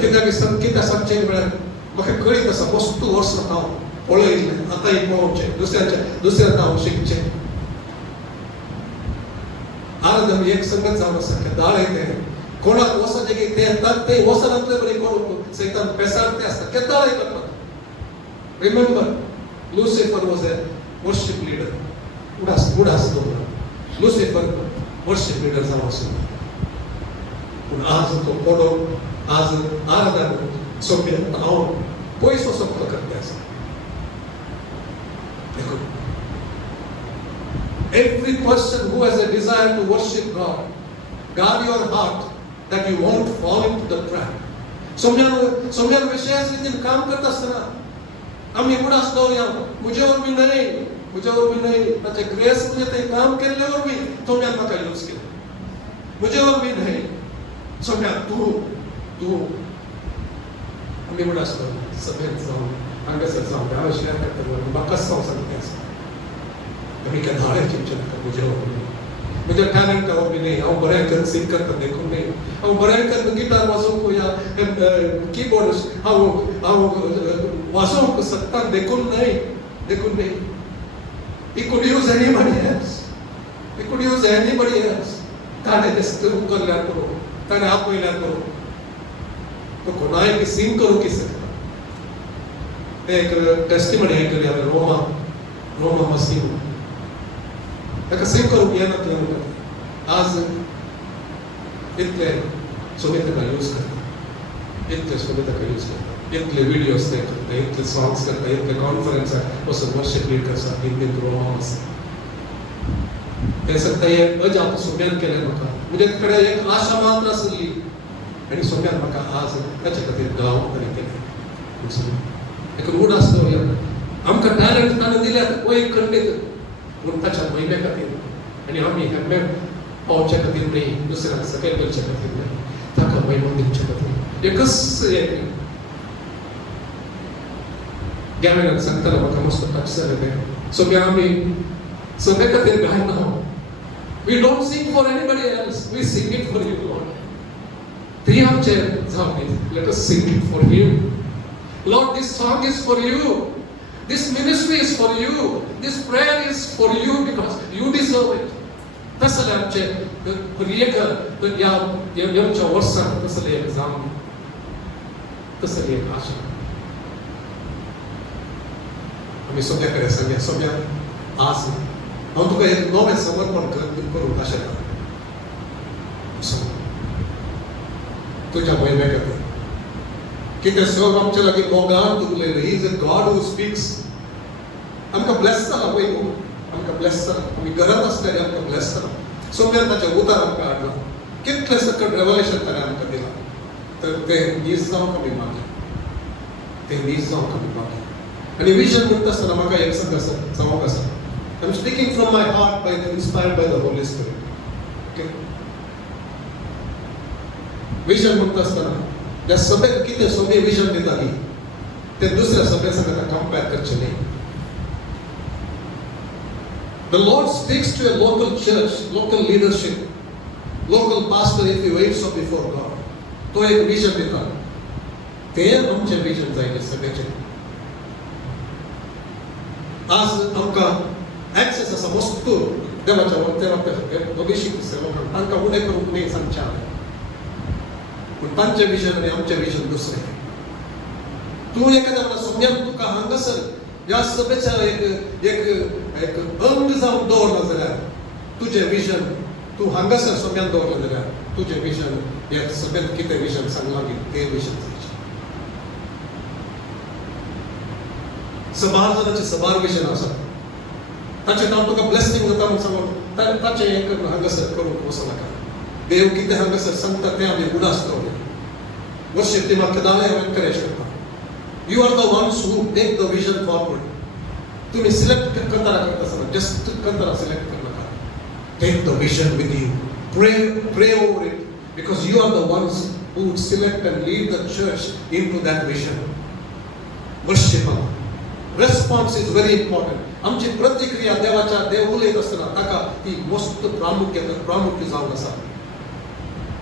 कित्याक सांगचें म्हळ्यार म्हाका कळीत आसा वस्तू वर्सां हांव पळयलें आतां पळोवचें दुसऱ्यांत हांव शिकचें आराधन एक संगत जावन आसा दाळे तें कोणाक वचचें की ते वचनांतले बरें कोण सैतान पेसाडते आसता केदाळे करतात remember Lucifer was a worship leader. उडास दवरला. Lucifer worship leader जावन आसलो. पूण आज तो पडो आज आराधन सोम्या हांव पयस वचप करता आसा. Every person who has a desire to worship God, guard your heart that you won't fall into the trap. Saumya विशेष रीतीन काम करता आसतना आम्ही उडास दवरया मुजेवर बी नाही ताचे ग्रेस मुझे ते काम केल्ल्यावर बी सोम्यान म्हाका यूज केलें मुजेवर बी नाही सोम्या तूं आमी उडास दवरया सगळ्यांत जावन हांगासर जावन हांव शेअर करता म्हाका सांगता आसता आम्ही काय धाडे चिंतन का मुझे टॅलेंट आवड नाही हांव बरें सिंग करता देखून नाही हांव बरें गिटार वाजोवंक या कीबोर्ड हांव वाजोवंक शकता देखून नाही. He could use anybody else. He could use anybody else. ताणे तेस्त उकरल्यार करो ताणे आपयल्यार करो तो कोणाय की सिंग करू की शकता. एक टेस्टिमनी आयकली हांवें रोमा मसीह ताका सिंग करूंक येनासलें आज इतले सोबे ताका यूज करता इतले विडियोज ते करता इतले सॉंग्स करता इतले कॉन्फरन्साक वचून वर्शिप लीड करता हिंदीन रोमा मसीह ते सांगता हे अजाप सोम्यान केलें म्हाका म्हणजे कडेन एक आशा मात्र आसली आनी सोम्यान म्हाका आज ताचे खातीर गांव बरें केलें. एक रूढ आसलो आमकां टॅलंट ताणें दिल्यात पळय खंडीत पूण ताच्या महिमे खातीर आनी आमी हें पावचे खातीर न्ही दुसऱ्यांक सकयल करचे खातीर न्ही ताका महिमा दिवचे खातीर एकच एक गॅमेरान सांगतालो म्हाका मस्त टच जालें तें सो आमी सगळे खातीर गायना we don't sing for anybody else we sing it for you lord. ती आमचे जावं न्ही let us sing it for you. Lord, this song is for you. This ministry is for you. This prayer is for you because you deserve it. तसले आमचे प्रियकर या आमच्या वर्साक तसले एक जाम तसली एक आशा आमी सगळ्या कडेन सांगया सगळ्या आज हांव तुका एक नवें समर्पण करूंक आशेता तुज्या महिमे खातीर कितें सब आमचे लागीं मोगान उरलेलें. He is a God who speaks. आमकां ब्लेस जाला पळय आमकां ब्लेस जाला आमी घरांत आसलेले आमकां ब्लेस जाला. सोम्यान ताचें उतर आमकां हाडलां कितलें सकट रेवलेशन ताणें आमकां दिलां तर तें नीज जावंक आमी मागया आनी विजन म्हणटा आसतना म्हाका एक सांगूंक आसा. I am speaking from my heart by the inspired by the Holy Spirit. Vision म्हणटा आसतना त्या सभेक कितें सोबे विजन दिताली ते दुसऱ्या सभे संगत कंपेर करचे न्ही. The Lord speaks to a local church, local leadership, local pastor if he waits up before God. तो एक विजन दिता ते आमचे विजन जायचे सगळ्याचे. आज आमकां ऍक्सेस आसा मस्त देवाच्या अभिषेक सेवकांक तांकां उणें करूंक न्ही सांगचे पूण तांचें विजन आनी आमचें विजन दुसरें. तूं एखाद्या म्हणा सोम्यान तुका हांगासर ह्या सभेच्या एक अंग जावन दवरलो जाल्यार तुजें विजन तूं हांगासर सोम्यान दवरलें जाल्यार तुजें विजन ह्या सभेन कितें विजन सांगलां न्ही तें विजन जायचें. सबार जाणांचें सबार विजन आसा ताचें हांव तुका ब्लेसिंग जाता म्हूण सांगून ताचें एक हांगासर करूंक वचनाका. देव कितें हांगासर सांगता तें आमी उदास दवरलें. वर्शिप टीम म्हाका दावे हांव एनकरेज करता. You are the ones who take the vision forward. तुम्ही सिलेक्ट करताना करता जस्ट करताना सिलेक्ट करनाका. Take the vision with you. Pray over it because you are the ones who would select and lead the church into that vision. Worship. Response is very important. आमची प्रतिक्रिया देवाच्या देव उलयत आसतना ताका ती मस्त प्रामुख्य जावन आसा.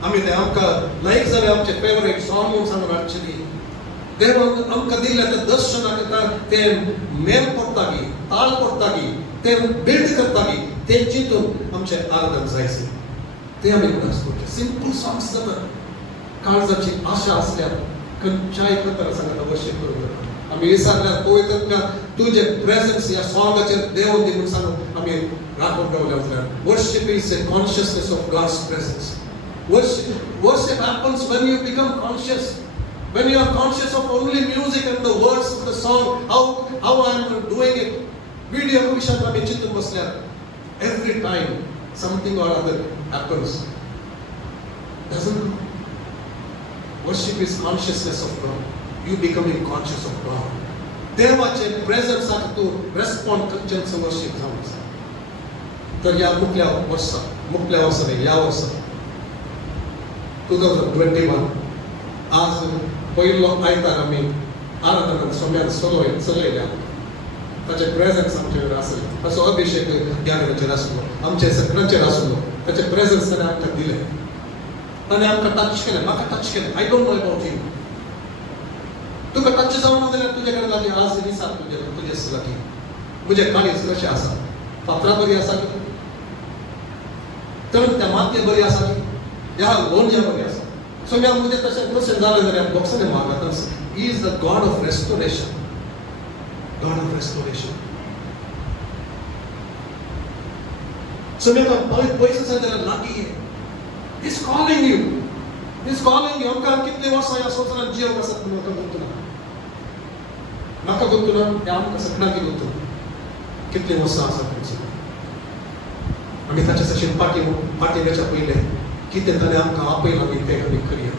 आमी ते आमकां लायक जालें आमचे फेवरेट सॉंग म्हणून सांगून हाडचें न्ही. देवान आमकां दिल्लें तें दर्शनाक तें मेल पडटा गी ताल पडटा गी तें बिल्ड करता गी तें चिंतून आमचें आराधन जायचें तें आमी उदास करचें. सिंपल सॉंग्स जातात काळजाची आशा आसल्यार खंयच्याय करताना सांगता वर्शीप करूंक जाता. आमी विसरल्यार पळयतना तुजे प्रेझन्स ह्या सॉंगाचेर देव दी म्हणून सांगून आमी राखून दवरल्या जाल्यार worship is a consciousness of God's presence. Worship happens when you become conscious. When you are conscious of only music and the words of the song, how I am doing it. Video विषयात आम्ही चिंतून बसल्यार every time something or other happens. Doesn't worship is consciousness of God. You becoming conscious of God. देवाचे presence आक तू respond करचें worship जावन आसा. तर ह्या मुखल्या वर्सांनी ह्या वर्साक 2021 आज पयलो आयतार आमी आराधनान सोम्यान चलयल्या ताचे प्रेझन्स आमचेर आसले असो अभिषेक ज्ञानाचेर आसलो आमचे सगळ्यांचेर आसलो ताचे प्रेझन्स ताणें आमकां दिलें ताणें आमकां टच केलें म्हाका टच केलें I don't know about you तुका टच जावना जाल्यार तुजे कडेन लागीं आज दिसा तुजे लागीं म्हजें काळीज कशें आसा फातरां बरी आसा की तर त्या मातये बरी आसा की ह्या लोणच्या बरी आसा सो म्या म्हणजे तशें जालें जाल्यार बोक्साने मागता he is the God of restoration God of restoration. So we have voices are there lucky. He's calling you. He's calling you. हमका कितने वर्ष या सोचना जीव का सत्य में कबूतरा. ना कबूतरा या हमका सपना की कबूतरा. कितने वर्ष आसा तुमसे. आम्ही त्याच्यासाठी पाठी त्याच्या पहिले किती तरी हमका आपल्याला मिळते कमी करूया.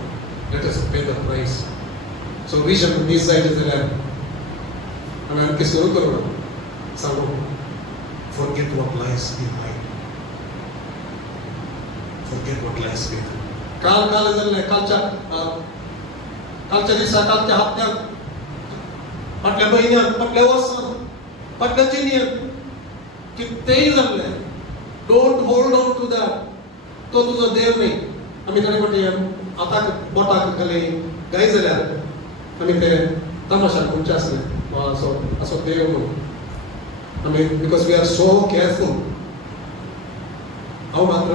Let us pay the price. So vision this side is there. आणि आणखी सुरू करू ना सांगू forget what lies behind. Forget what lies behind. काल झालं कालच्या दिवसा कालच्या हप्त्यात फाटल्या महिन्यात फाटल्या वर्षात फाटल्या जिन्यात कित्येही झाले don't hold on to that तो तुझा देव नाही आम्ही ताणे म्हटले आता बोटाक खाली गाय जाल्यार आम्ही ते तमाशा तुमचे असले असो देव म्हणून because we are so careful हांव मात्र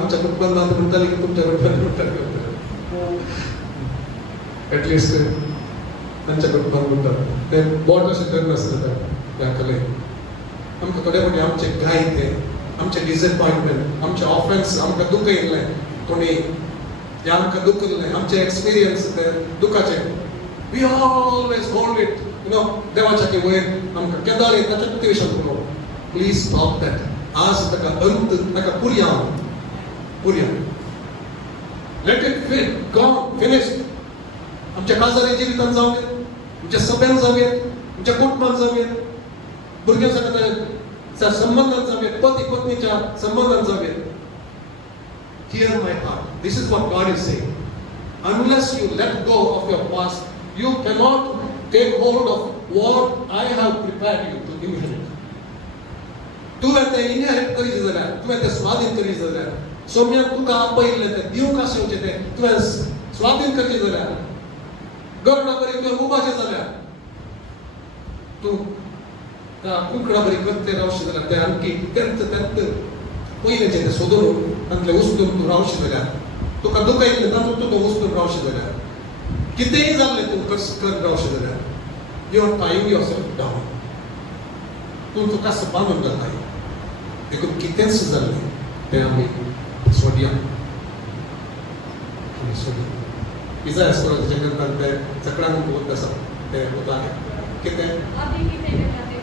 आमच्या कुटुंबात मात्र म्हणटाले की तुमच्या कुटुंबात एटलिस्ट तांच्या कुटुंबात म्हणटात ते बोट अशें धरून आसता त्या कलेक आमकां थोडे फावटी आमचे गाय ते आमचे डिसअपॉयंटमेंट आमचे ऑफेन्स आमकां दुख येयल्लें कोणी जे आमकां दुख दिलें आमचे एक्सपिरियन्स ते दुखाचे वी ऑलवेज होल्ड इट देवाच्या की वयर आमकां केदार येता ताच्या मोटिवेशन करूं प्लीज स्टॉप दॅट आज ताका अंत ताका पुरया let it fit gone finished आमच्या काजारी जिवितांत जावं आमच्या सभ्यान जावं आमच्या कुटुंबांत जावं भुरग्यां संगत संबंधांत जावं पती पत्नीच्या संबंधांत जावं Hear my heart. This is what God is saying. Unless you let go of your past, you cannot take hold of what I have prepared you to inherit. तू ते इनहेरिट करी जाल्यार तू ते स्वाधीन करी जाल्यार सोम्या तुका आपयल्ले ते दिवंक आसचे ते तू स्वाधीन करी जाल्यार गरडा बरी तू उबाचे जाल्यार तू त्या कुकडा बरी करते रावशी जाल्यार ते आणखी तेंत पयलेचे ते सोदून तांतले उस्तून तू रावशी जाल्यार तुका दुख येयलें तातूंत तुका उस्तून रावशी जाल्यार कितेंय जाल्लें तूं कर रावशी जाल्यार you are tying yourself down तूं तुका बांदून घालताय देखून कितेंच जाल्लें तें आमी सोडया इजाय आसपाचे ग्रंथांत ते सगळ्यांक बोध आसा ते उतारे कितें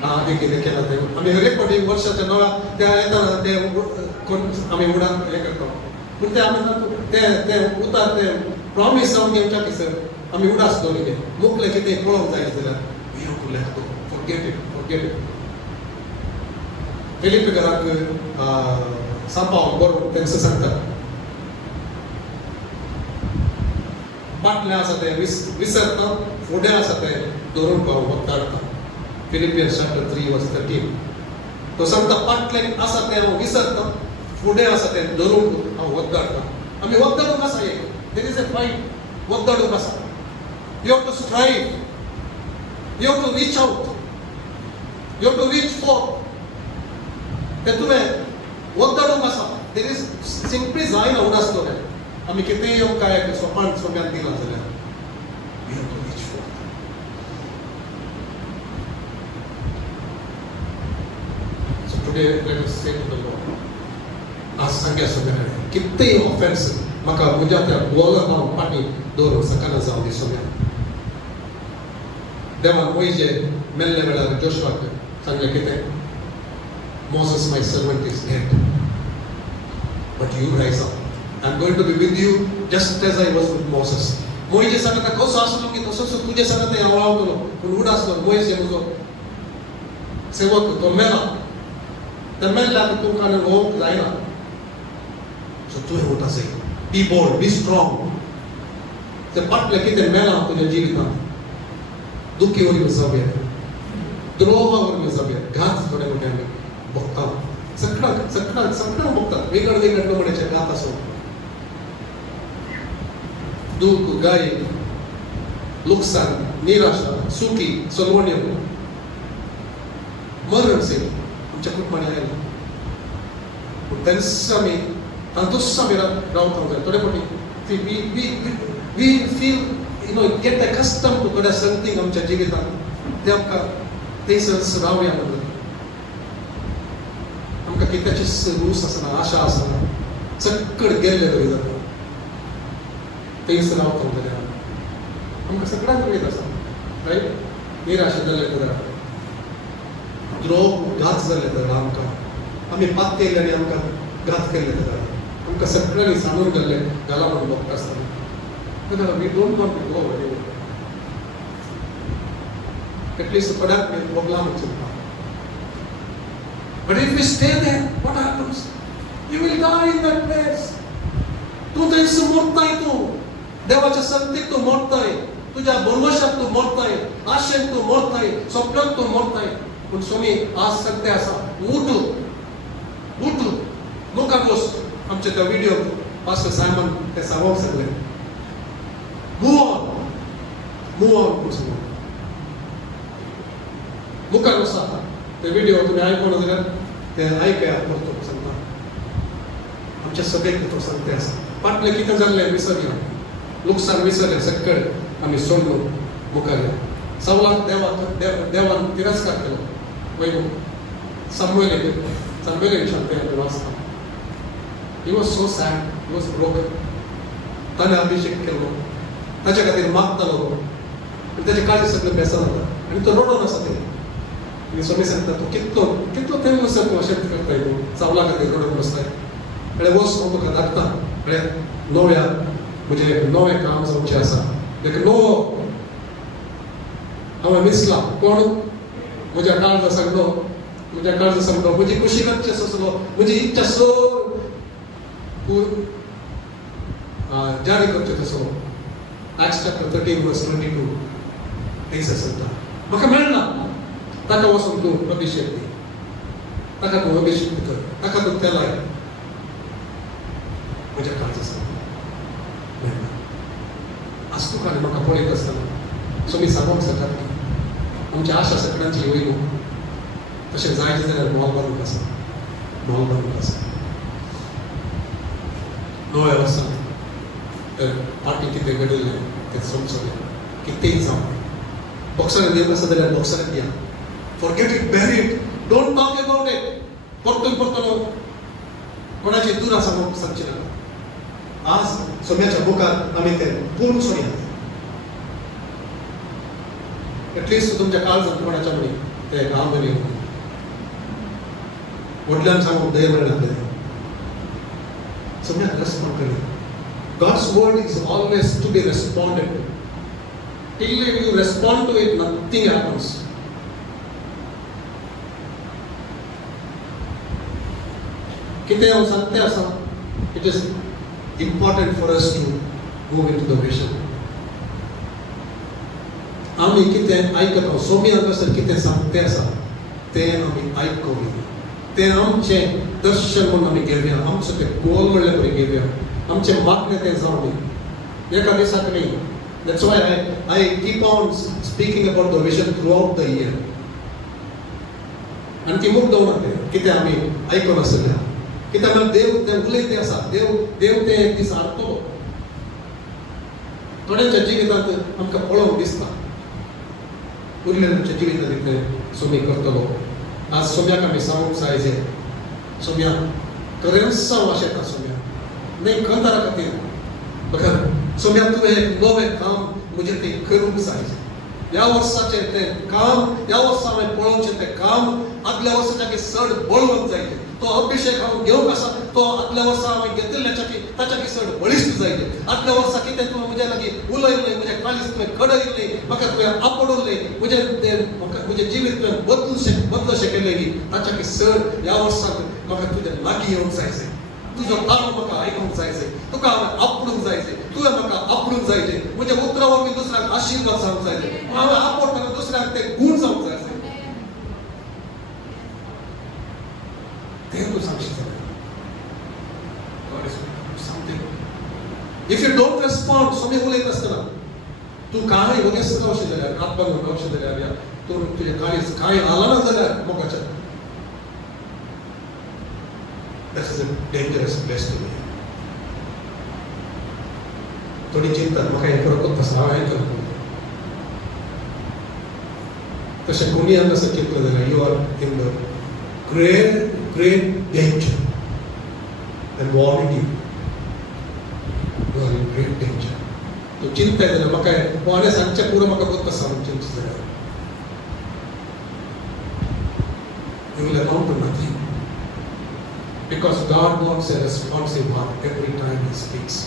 आधी कितें केलां तें आमी हर एक फावटी वर्साच्या नव्या त्या येताना ते कोण आमी उडान हें करता पूण ते आमी ते उतार ते प्रॉमिस जावन घेवच्या किसर आमी उडास दवरले मुखले कितें पळोवंक जाय जाल्यार we have to let go forget it Philip घराक सांपावून बरोवन तेंकां सांगता फाटलें आसा ते विसरता फुडें आसा ते दवरून वखदाडटा फिलिपियन्स चॅप्टर 3 वर्स 13 तो सांगता फाटलें आसा ते हांव विसरता फुडें आसा ते दवरून हांव वखदाडटा आमी वखदाडूंक आसा एक देर इज ए फायट वखदाडूंक आसा you have to strive you have to reach out you have to reach for ते तुवें वखदाडूंक आसा देर इज सिंपली जायना उडासतलें आमी कितेंय येवंक काय सोपान सोप्यान दिलां जाल्यार we have to reach for so today let us say to the Lord आज सांग्या सोम्या कितेंय ऑफेन्स म्हाका म्हज्या त्या बोलाक हांव फाटीं दवरून सकना जावं दी सोम्या देवान मोइजे मेल्ले वेळार जोशुआक सांगलें कितें Moses my servant is dead but you rise up I'm going to be with you just as I was with Moses. मोइजे सांगता कसो आसलो की तसोच तुजे सांगता हांव रावतलो पूण उडासलो मोइजे म्हजो सेवक तो मेला त्या मेल्ल्याक तुमकां रोवंक जायना सो तुवें उठा जाय बी बोल्ड बी स्ट्रॉंग ते फाटलें कितें मेलां तुज्या जिवितांत दुखी वरी जावया द्रोहावर मी जाऊया घात थोड्या मोठ्या बघता सगळं बघतात वेगळ नमुन्याच्या घात असो दुःख गाय नुकसान निराशा सुखी सलवण्य मरण से आमच्या कुटुंबाने आहे त्यांनी tanto रावता थोडे मोठी we feel get accustomed to थोड्या something आमच्या जिवितांत ते आमकां थंयसर रावया म्हणून आमकां कित्याची रूस आसना आशा आसना चक्कड गेल्ले तरी जाता थंयसर रावता जाल्यार आमकां सगळ्यांक वयत आसा रायट निराशा जाल्ले तर द्रोह घात जाल्ले तर आमकां आमी पात केल्ले आनी आमकां घात केल्ले तर आमकां सगळ्यांनी सांडून गेल्ले घाला म्हणून बघता आसतना we don't want to go at least पडाक बोगला म्हणून But if we stay there, what happens? You will die in that place. तू थंयसर मरताय तू देवाच्या संगतीक तू मरताय तुझ्या भरवशाक तू मरताय आशेक तू मरताय स्वप्नाक तू मरताय पूण स्वामी आज सांगते आसा उठ लोकांकोस आमचे त्या व्हिडिओ पास्टर सायमन ते सांगोंक सगळे मूव ऑन म्हणून मुखार वसा ते व्हिडिओ तुम्ही आयकून जाल्यार ते आयकया करतो सांगता आमच्या सगळ्यांक तो सांगते आसा फाटलें कितें जाल्लें विसरया लुकसाण विसरलें सगळे आमी सोडलो मुखार या सवलाक देवान तिरस्कार केलो वैभव सामुएल विशांत वाचता he was so sad he was broken ताणें अभिषेक केलो ताच्या खातीर मागतालो आनी ताचे काळजी सगळें बेसान जाता आनी तो रडोन आसा ते आनी स्वामी सांगता तूं कितलो तेल वचत तूं अशें करताय तूं चावला खातीर रडोन बसताय म्हळ्यार वच हांव तुका धाडटा म्हळ्यार नवें काम जावचें आसा देखून नवो हांवें मिसला कोण म्हज्या काळजा सांगलो म्हजी कुशी करची आसलो म्हजी इच्छा सर जारी करचे तसो Acts chapter 13 verse 22 थंयसर सांगता म्हाका मेळना ताका वचून तूं अभिषेक दी ताका तूं अभिषेक कर ताका तूं तेलाय म्हज्या काळजा सांगता मेळना आज तुका आनी म्हाका पळयत आसतना सो मी सांगूंक शकता की आमची आशा सगळ्यांची वयलो तशें जायचे जाल्यार मोल बांदूंक आसा नव्या वर्सांत पार्टी कितें घडिल्लें तें समजलें कितेंय जावं बॉक्सराक दिवंक आसा जाल्यार बॉक्सराक दिया forget it bury it don't talk about it परतून कोणाची दूर आसा म्हणून सांगचें नाका आज सोम्याच्या बुकार आमी तें पूर्ण सोडया एटलीस्ट तुमच्या काळजांत कोणाच्या म्हणी ते गांव बरी वडिलांक सांगूंक दय मेळना सोम्याक रेस्पॉन्ड करी God's word is always to be responded to. Till you respond to it, nothing happens. कितें हांव सांगतें आसा it is important for us to move into the vision. आमी कितें आयकता सोमी हांगासर कितें सांगतें आसा तें आमी आयकूंक तें आमचें दर्शन म्हणून आमी घेवया आमचें तें गोल म्हणलें पळय घेवया आमचे मागणें तें जावं एका दिसाक न्ही That's why I keep on speaking about the vision throughout the year. आनी ती मुक्त दवरना तें कितें आमी आयकून आसलें कित्याक म्हळ्यार देव तें उलयतें आसा देव तें एक दीस हाडटलो थोड्यांच्या जिवितांत आमकां पळोवंक दिसता उरलेल्यांच्या जिवितांत तें सोमी करतलो आज सोम्याक आमी सांगूंक जाय जे सोम्या खरेंच वाशेता सोम्या नाही खंतारा खातीर बघा सोम्या तुवें एक नवें काम म्हणजे ते करूंक जाय ह्या वर्साचें तें काम ह्या वर्सा हांवें पळोवचें तें काम आदल्या वर्साच्या चड बळवंत जायचें तो अभिषेक हांव घेवंक आसा तो आदल्या वर्सा हांवें घेतिल्ल्याच्या ताच्या चड बळिश्ट जायचें आदल्या वर्सा कितें तुवें म्हज्या लागीं उलयलें म्हजें काळीज तुवें घडयलें म्हाका तुवें आपडलें म्हजें जिवीत तुवें बदलशें केलें गी ताच्या चड ह्या वर्साक म्हाका तुजें लागीं येवंक जायचें तुजो ताळो म्हाका आयकूंक जायचें तुका हांवें आपडूंक जायचें तुवें म्हाका आपडूंक जायचें म्हज्या उतरावर बी दुसऱ्याक आशिर्वाद जावंक जायचें हांवें आपडटना दुसऱ्याक तें गूण जावंक जायचें is something. If you don't respond, सोमे उलयत आसतना तू काय उगेस गावशे जाल्यार आत्मान गावशे जाल्यार या तू तुजे काय आला ना जाल्यार मोगाच्या That is a dangerous place to be. थोडी चिंता म्हाका हे करप आसा हांव हें करप तशें कोणी हांगा असं चिंतलें जाल्यार you are in the great danger and warning you are in great danger. तूं चिंताय जाल्यार म्हाका कोणें सांगचें पुरो म्हाका करप आसा म्हूण चिंत जाल्यार you will amount to nothing. Because God wants a responsive heart every time He speaks.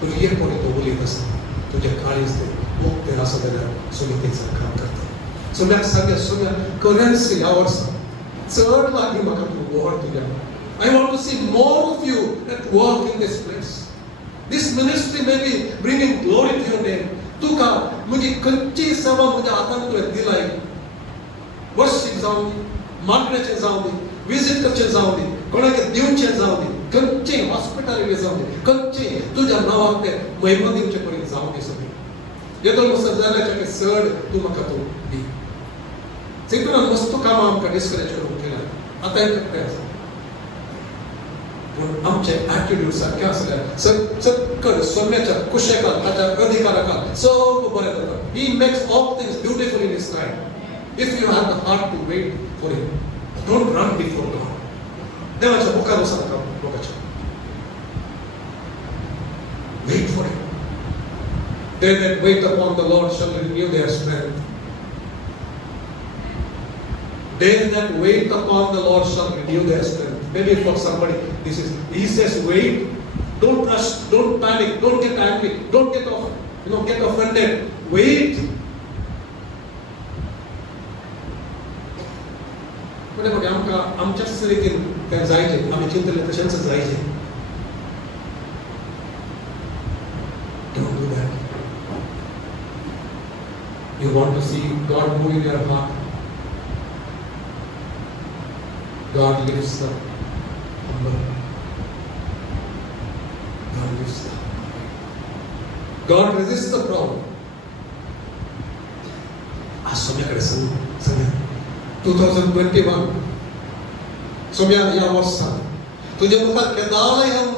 तू earphone तो बोलीत असता तुझ्या काळीज ते मोठे असं जाल्यार सुमितेचं काम करता सुम्याक सांगया सुम्या currency ह्या वर्सा चड लागीं म्हाका तूं व्हर तुज्या I want to see more of you at work in this place. This ministry may be bringing glory to your name. तुका म्हजी खंयची सेवा म्हज्या हातान तुवें दिलाय वर्शीप जावं दी मागणेचें जावं दी विजिट करचें जावं दी कोणाक दिवचें जावं दी खंयचें हॉस्पिटॅलिटी जावं दी खंयचें तुज्या नांवाक तें महिमा दिवचे पडीत जावं दी सगळें येदोळ वर्सां जाल्यार चड तूं म्हाका तूं दी चिंतून मस्त कामां आमकां डिस्करेज करून केल्यात आतां हें करताय आसा पूण आमचे एटिट्यूड सारकें आसल्यार सकल सोम्याच्या कुशेकान ताच्या अधिकाराकान सगळें बरें जाता he makes all things beautiful in his time if you have the heart to wait for him don't run before God देवाच्या मुखार वचनाका लोकांच्या wait for him they that wait upon the Lord shall renew their strength. They that wait upon the Lord shall renew their strength. Maybe for somebody, this is, He says, wait. Don't rush. Don't panic. Don't get angry. Don't get off. Get offended. Wait. Whatever, आमच्या रितीन तें जायचें आमी चिंतलें तशेंच जायचें. Don't do that. You want to see God move in your heart. God lifts the humble. God lifts the humble. God resists the proud. आज सोम्याकडे सांगा 2021 सोम्या या वर्सां तुझे मुखार केदारय हांव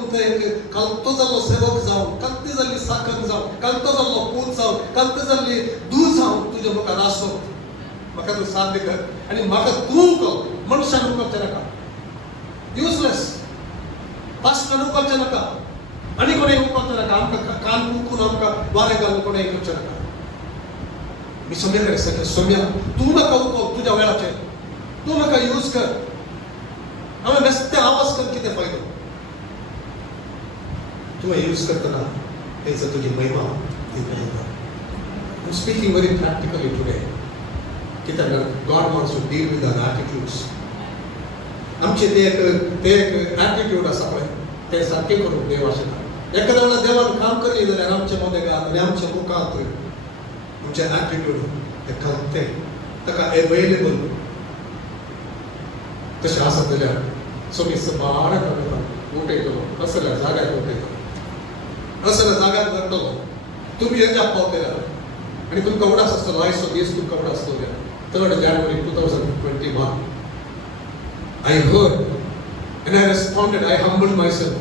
कालतो जाल्लो सेवक जावं कालती जाल्ली साखर जावं कालतो जाल्लो पूत जावं कालती जाल्ली दूद जावं तुझे मुखार आसो म्हाका तूं साथ कर आनी म्हाका तूं कर मनशान उखलचें नाका युजलेस पास्टान उखलचें नाका आनी कोणें उखलचें नाका आमकां कान उखून आमकां वारें घालून कोणें करचें नाका मी सोम्या कडेन सांगलें सोम्या तूं म्हाका उखल तुज्या वेळाचेर तूं म्हाका यूज कर हांवें बेश्टे आवाज कर कितें फायदो तुवें यूज करतना तेच तुजी महिमा दिता I'm speaking very practically today. God wants to deal with our attitudes. आमचे ते एक attitude आसा पळय ते सारकें करूंक देव आशिल्लो एखाद्या वेळा देवान काम करलें जाल्यार आमच्या मदेगांत आनी आमच्या मुखांत आमचे attitude ते घालतें ताका अवेलेबल तशें आसत जाल्यार सोमी सबार करता उठयतलो असल्या जाग्यार उठयतलो असल्या जाग्यार धरतलो तुमी हेच्या पावतल्यार आनी तुमकां उडास आसतलो आयचो दीस तुमकां उडास दवरया 3rd January 2021 I heard and I responded. I humbled myself.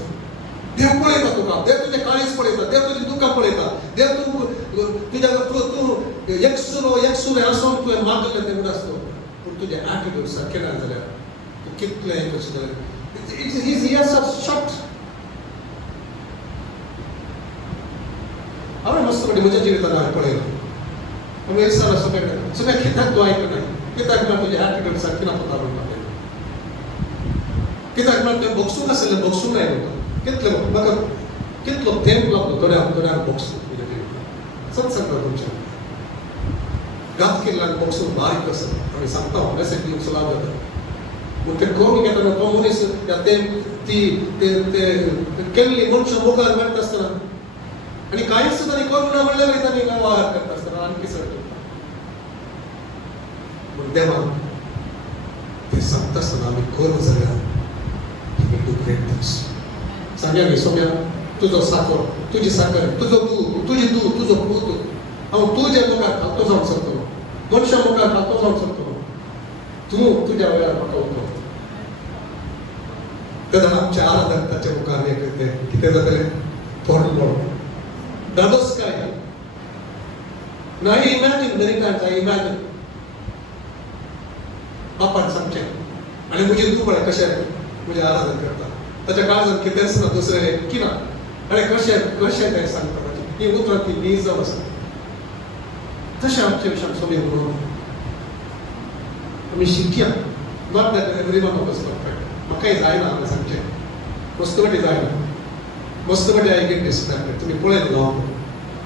देव पळयता तुका देव तुजें काळीज पळयता देव तुजीं दुकां पळयता देव तूं एकसुरे आसून तुवें मागलें तें उडास दवर पूण तुजें एटिट्यूड सारकें ना जाल्यार तूं कितलें हें करचें जाल्यार his ears are shut. हांवें मस्त कडेन म्हज्या जिवितांत हांवें पळयलां हांवें विचारलें सगळ्या कित्याक तूं आयकनाय कित्याक ना तुजें एटिट्यूड सारकें ना तुका म्हणटा कित्याक ना तें बॉक्सूंक आसलें बॉक्सूंक नाय म्हणटा कितलें म्हाका कितलो थेंप लागलो थोड्याक बॉक्सूंक तुज्या जिवितांत सत सांगता तुमच्या गात केल्ल्यान बॉक्सूंक बारीक आसा आमी सांगता मॅसेज दिवंक सुलाभ जाता पूण तें करून घेतना तो मनीस ती केल्ली मनशां मुखार मेळटा आसतना आनी कांयच सुद्दां न्ही करून ना म्हणल्यार वयता न्ही वेव्हार करता आसतना आनी पिसड करता पूण देवान तें सांगता आसतना आमी करूं जाल्यार he will do great things. सांगया की सोम्या तुजो साखर तुजी साखर तुजो दूध तुजी दूध तुजो पूत हांव तुज्या मुखार घालतो जावंक शकतलो मनशा मुखार घालतो जावंक शकतलो तूं तुज्या वेळार म्हाका उठो तेन्ना आमच्या आराधन ताच्या मुखार एक कितें जातलें थोडलो दादोसकाय Now I imagine many times, I imagine बापान सांगचें आनी म्हजें तूं पळय कशें म्हजें आराधन करता ताच्या काळजांत कितें आसना दुसरें किना आनी कशें तें सांगता ही उतरां ती नीज जावन आसा तशें आमचे विशयान सोमी म्हणून आमी शिकया not that every one of us perfect म्हाकाय जायना हांवें सांगचें मस्तवटी जायना मस्तवटी आय गेट डिस्ट्रॅक्टेड तुमी पळयत न्हू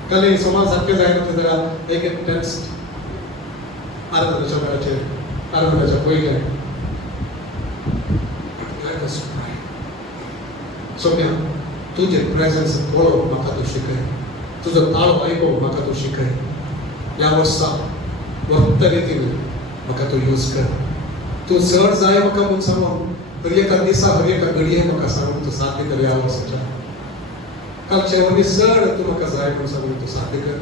काल समाज सारकें जायना थंय जाल्यार एक एक टेन्स्ड आराधनाच्या वेळाचेर आराधनाच्या पयलें सोम्या तुजें प्रेझन्स पळोवप म्हाका तूं शिकय तुजो ताळो आयकोवप म्हाका तूं शिकय ह्या वर्सा वर्त रितीन म्हाका तूं यूज कर तूं चड जाय म्हाका म्हूण सांगून हर एका दिसा हर एका घडये म्हाका सांगून तूं साध्य कर ह्या वर्साच्या कालचे वरवीं चड तूं म्हाका जाय म्हूण सांगून तूं साध्य कर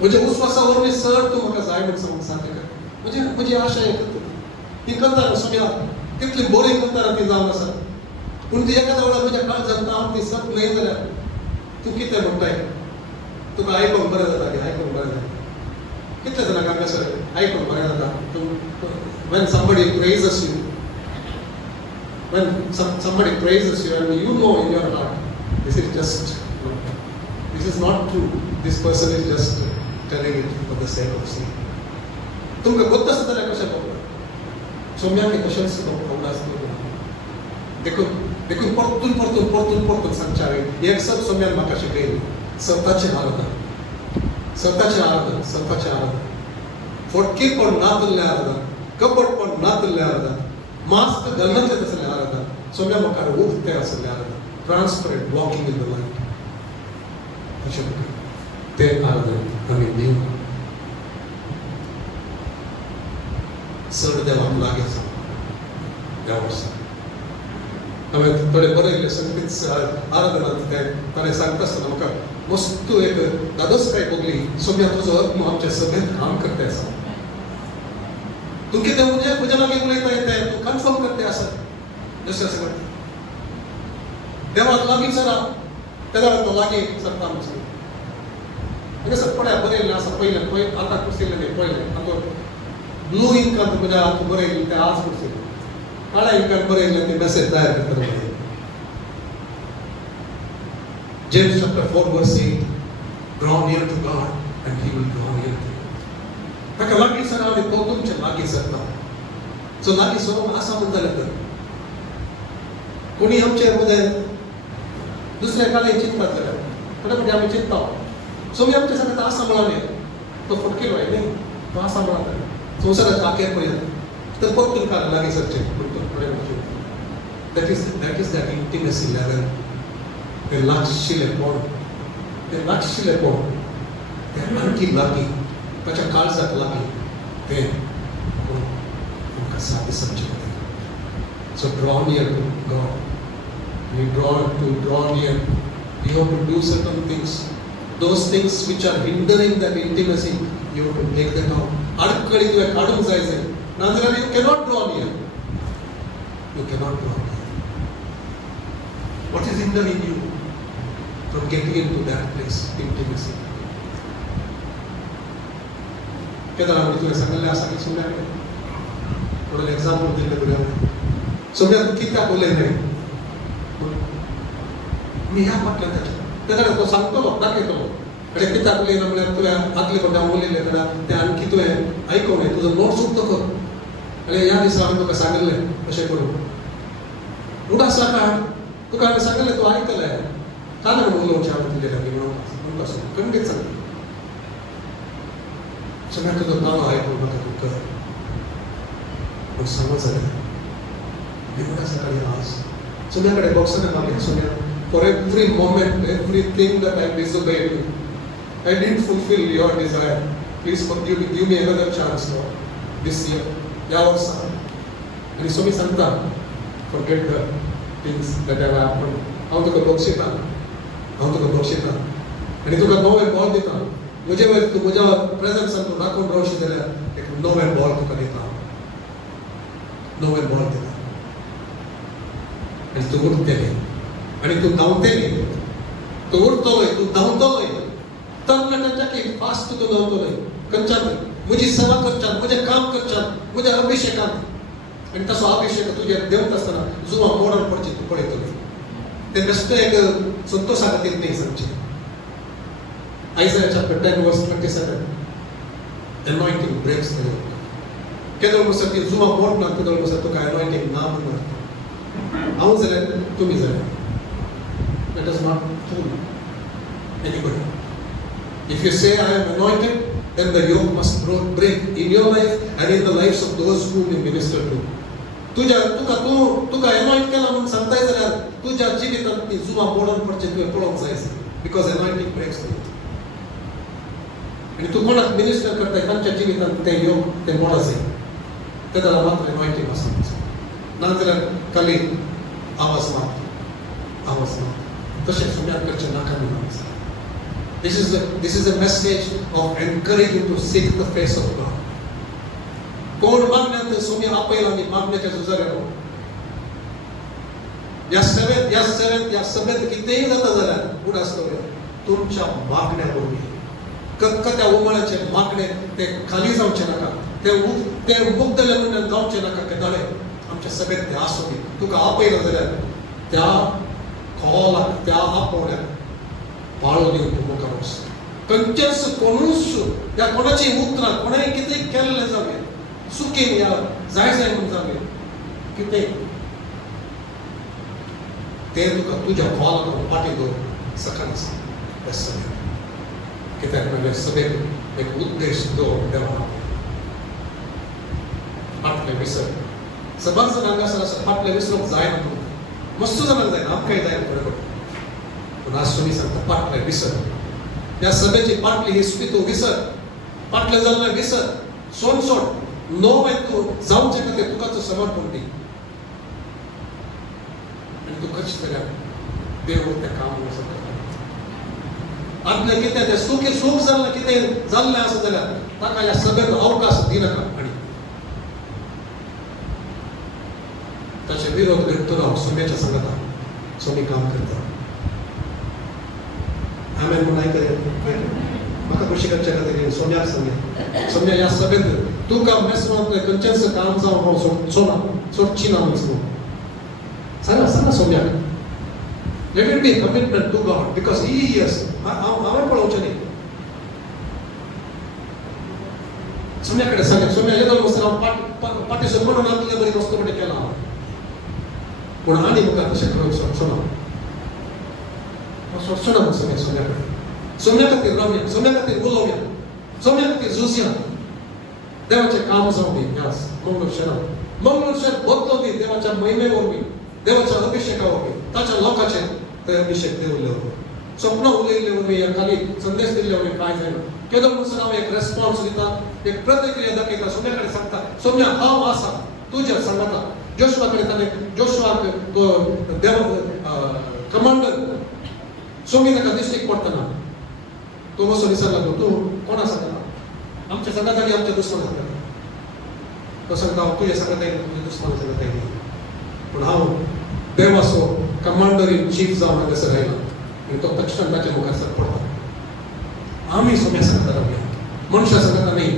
म्हज्या विस्वासा वरवीं चड तूं म्हाका जाय म्हूण सांगून साध्य कर म्हजी आशा ही कंतारां सोम्या तितली बरी कंतारां ती जावन आसा पूण ती एखाद्या वेळार म्हज्या काळजांत हांव ती सत न्हय जाल्यार तूं कितें म्हणटाय तुका आयकोंक बरें जाता की आयकोंक बरें जाता कितले जाणांक हांगासर आयकोंक बरें जाता when somebody praises you when somebody praises you and you know in your heart this is not true this person is just telling it for the sake of saying तुमकां गोत्त आसता जाल्यार कशें पळोवप सोम्याक कशेंच आवड आसता देखून परतून सांगच्या हांवें एक सत सोम्यान म्हाका शिकयली स्वताचें आराधन फटकीरपण ना तुल्लें आराधन कपटपण ना तुल्लें आराधन मास्क घालनातलें तसलें आराधन सोम्या म्हाका उक्तें आसलें आराधन transparent walking in the light अशें तें आराधन आमी दिवं चड देवाक लागीं आसा ह्या वर्सा हांवें थोडे बरयल्ले संगीत आराधनांत तें ताणें सांगता आसतना म्हाका मस्त एक दादोसकाय भोगली सोम्या तुजो आत्मा आमच्या सगळ्यांत काम करता आसा तूं कितें म्हज्या लागीं उलयता तें तूं कन्फर्म करता आसा जशें अशें करता देवाक लागीं सरा तेन्ना तो लागीं सरता म्हूण सांगता हांगासर पळय बरयल्लें आसा पयलें आतां कुर्सिल्लें न्ही पयलें हातून ब्लू इंकांत म्हज्या हातून बरयल्लें तें आज कुर्सिल्लें काळ्या इंकांत बरयल्लें तें मेसेज तयार करता James chapter 4 verse 8 draw near to God and he will draw near to you. ताका लागीं सर आनी तो तुमच्या लागीं सरता सो लागीं सरोन आसा म्हण जालें तर कोणी आमचे मदें दुसऱ्या काळें चिंततात जाल्यार थोडे फावटी आमी चिंतता सोमी आमचे सांगता आसा म्हणाले तो फटकेलो न्ही तो आसा म्हणा संवसाराच्या आखेर पर्यंत तर परतून काल लागीं सरचें that is that intimacy level ते लागशिल्लेपण ते आणखी लागीं ताच्या काळजाक लागीं तें तुमकां सादी समजें so draw near to God we draw near you have to do certain things those things which are hindering that intimacy you have to take them out अडकळी तुवें काडूंक जाय नाजाल्यार you cannot draw near what is hindering you from getting into that place, intimacy. Kedar आमी तुवें सांगलें आसा की सोम्या थोडे एग्जाम्पल दिल्ले तुवें सोम्या तूं कित्याक उलयलें मी ह्या फाटल्यान तेन्ना तो सांगतलो दाखयतलो आनी कित्याक उलयना म्हळ्यार तुवें आदले फावटी उलयलें जाल्यार तें आणकी तुवें आयकूंक जाय तुजो नोट्स उक्तो कर आनी ह्या दिसा हांवें तुका सांगलें अशें करून उडास नाका तुका हांवें सांगलें तूं आयकलें ताणें उलोवचें हांवें तुजे लागीं म्हणून खंडीत सांगलें सोम्या तुजो ताळो आयकून म्हाका तूं कर पूण समज जालें देवडा सकाळी आज सोम्या कडेन बॉक्सान मागलें सोम्या for every moment everything that I disobeyed I didn't fulfill your desire. Please forgive me. Give me another chance, Lord, this year. या वर्सा आणि सोमी सांगता forget the things that have happen हांव तुका बक्षिता आनी तुका नवे बॉल दिता म्हजे वयर तूं म्हज्या प्रेझन्सान तूं राखून रावशी जाल्यार एक नवे बॉल तुका दिता नवे बॉल दिता आनी तूं उरतलें आनी तूं धांवतलें तूं उरतलोय तूं धांवतलोय तरणाट्यांच्या की फास्ट तूं धांवतलोय खंयच्यान म्हजी सेवा करच्यान म्हजें काम करच्यान म्हज्या अभिशेकान आनी तसो अभिशेक तुजेर देंवता आसतना जुवां मोडोन पडची तूं पळयतलो ते बेश्टे एक संतोशा खातीर न्ही सांगचें Isaiah chapter 10 verse 27 anointing breaks the yoke केदोळ म्हणसर ती जुवां मोडना केदोळ म्हणसर तुका anointing ना म्हणून हांव जाल्यार तुमी जाल्यार that does not fool anybody if you say I am anointed then the yoke must break in your life and in the lives of those whom you minister to तुका anoint केला म्हणून सांगताय जाल्यार तुज्या जिवितांत ती जुवां मोडोन पडचे तुवें पळोवंक जाय because anointing breaks the yoke आणि तू कोणाक मिनिस्टर करताय तांच्या जिवितांत ते योग ते मोडा जाय ते जाल्यार मात्र anointing आसता नाजाल्यार खाली आवाज मात तशें सुम्याक करचें नाका म्हणून This is a message of encouraging to seek the face of God. कोण मागण्यांत सोम्या आपयला आनी मागण्याच्या झुजाऱ्यार ह्या सभेंत कितेंय जाता जाल्यार उडासतलो तुमच्या मागण्या वरवीं त्या उमळाचे मागणे ते खाली जावचे नाका ते मुग्धले म्हणून जावचे नाका केदाळे आमच्या सभेंत ते आसूं दी तुका आपयला जाल्यार त्या खोलाक त्या आपोवण्याक पाळो दिवन तूं मुखार वच खंयचेच कोणूच ह्या कोणाची उतरां कोणेंय कितेंय केल्लें जावं चुकीन या जाय म्हणून जावं कितेंय ते तुका तुज्या खोलाक पाटी दवर सकाळी त्या सभेंत कित्याक म्हणजे सभेक एक उद्देश दवरून देवा फाटलें विसर सदांच जाणांक आसा फाटलें विसरूंक जायना म्हणून मस्त जाणांक जायना आमकांय जायना थोडे फावटी पूण आज तुमी सांगता फाटलें विसर ह्या सभेची फाटली हिस्ट्री तूं विसर फाटलें जाल्लें विसर सोड नवें तूं जावचे खातीर तुका तूं समर्पण दी आनी तूं कशें जाल्यार देव तें काम करता आपल्या कितें तें सूख जाल्लें कितें जाल्लें आसा जाल्यार ताका ह्या सभेंत अवकाश दिनाका आनी ताचे विरोध करतो राव सोम्याच्या संगतान सोमी काम करता आमेन म्हणून आयकलें म्हाका खुशी करच्या खातीर सोम्याक सांगलें सोम्या ह्या सभेंत तुका मेसमांतलें खंयचेंच काम जावं हांव सोडची ना म्हणून सांगा सोम्याक Let it be a commitment to God because He hears. हांवें पळोवचें न्ही सोम्या कडेन सांगलें सोम्या येदोळ वचून हांव पाटीसून म्हणून आपल्या बरी वस्तू कडेन केला पूण आनी मुखार तशें करूंक सोडचो ना म्हणून सोम्या कडेन सोम्या खातीर रावया सोम्या खातीर उलोवया सोम्या खातीर झुजया देवाचें काम जावं दी ह्या मंगळशेरांत बदलो दी देवाच्या महिमे वरवीं देवाच्या अभिशेका वरवीं ताच्या लोकांचेर ते अभिषेक देवले वरवीं स्वप्न उलयले वरवीं या खाली संदेश दिल्ले वरवीं कांय जायना केदो म्हणून हांव एक रेस्पॉन्स दिता एक प्रतिक्रिया दाखयता सोम्या कडेन सांगता सोम्या हांव आसा तुज्या सांगता जोशुआ कडेन ताणें जोशुआक तो देव कमांडर सोमी ताका दिश्टीक पडटना तो वचून विचारला तूं कोणा सांगता आमच्या सांगता आनी आमच्या दुस्मान सांगता तो सांगता हांव तुज्या सांगता तुज्या दुस्मान सांगता पूण हांव देवाचो कमांडर इन चीफ जावन हांगासर आयला आनी तो तक्षण ताच्या मुखार सर पडटा आमी सोम्या सांगता रावया मनशां सांगता न्ही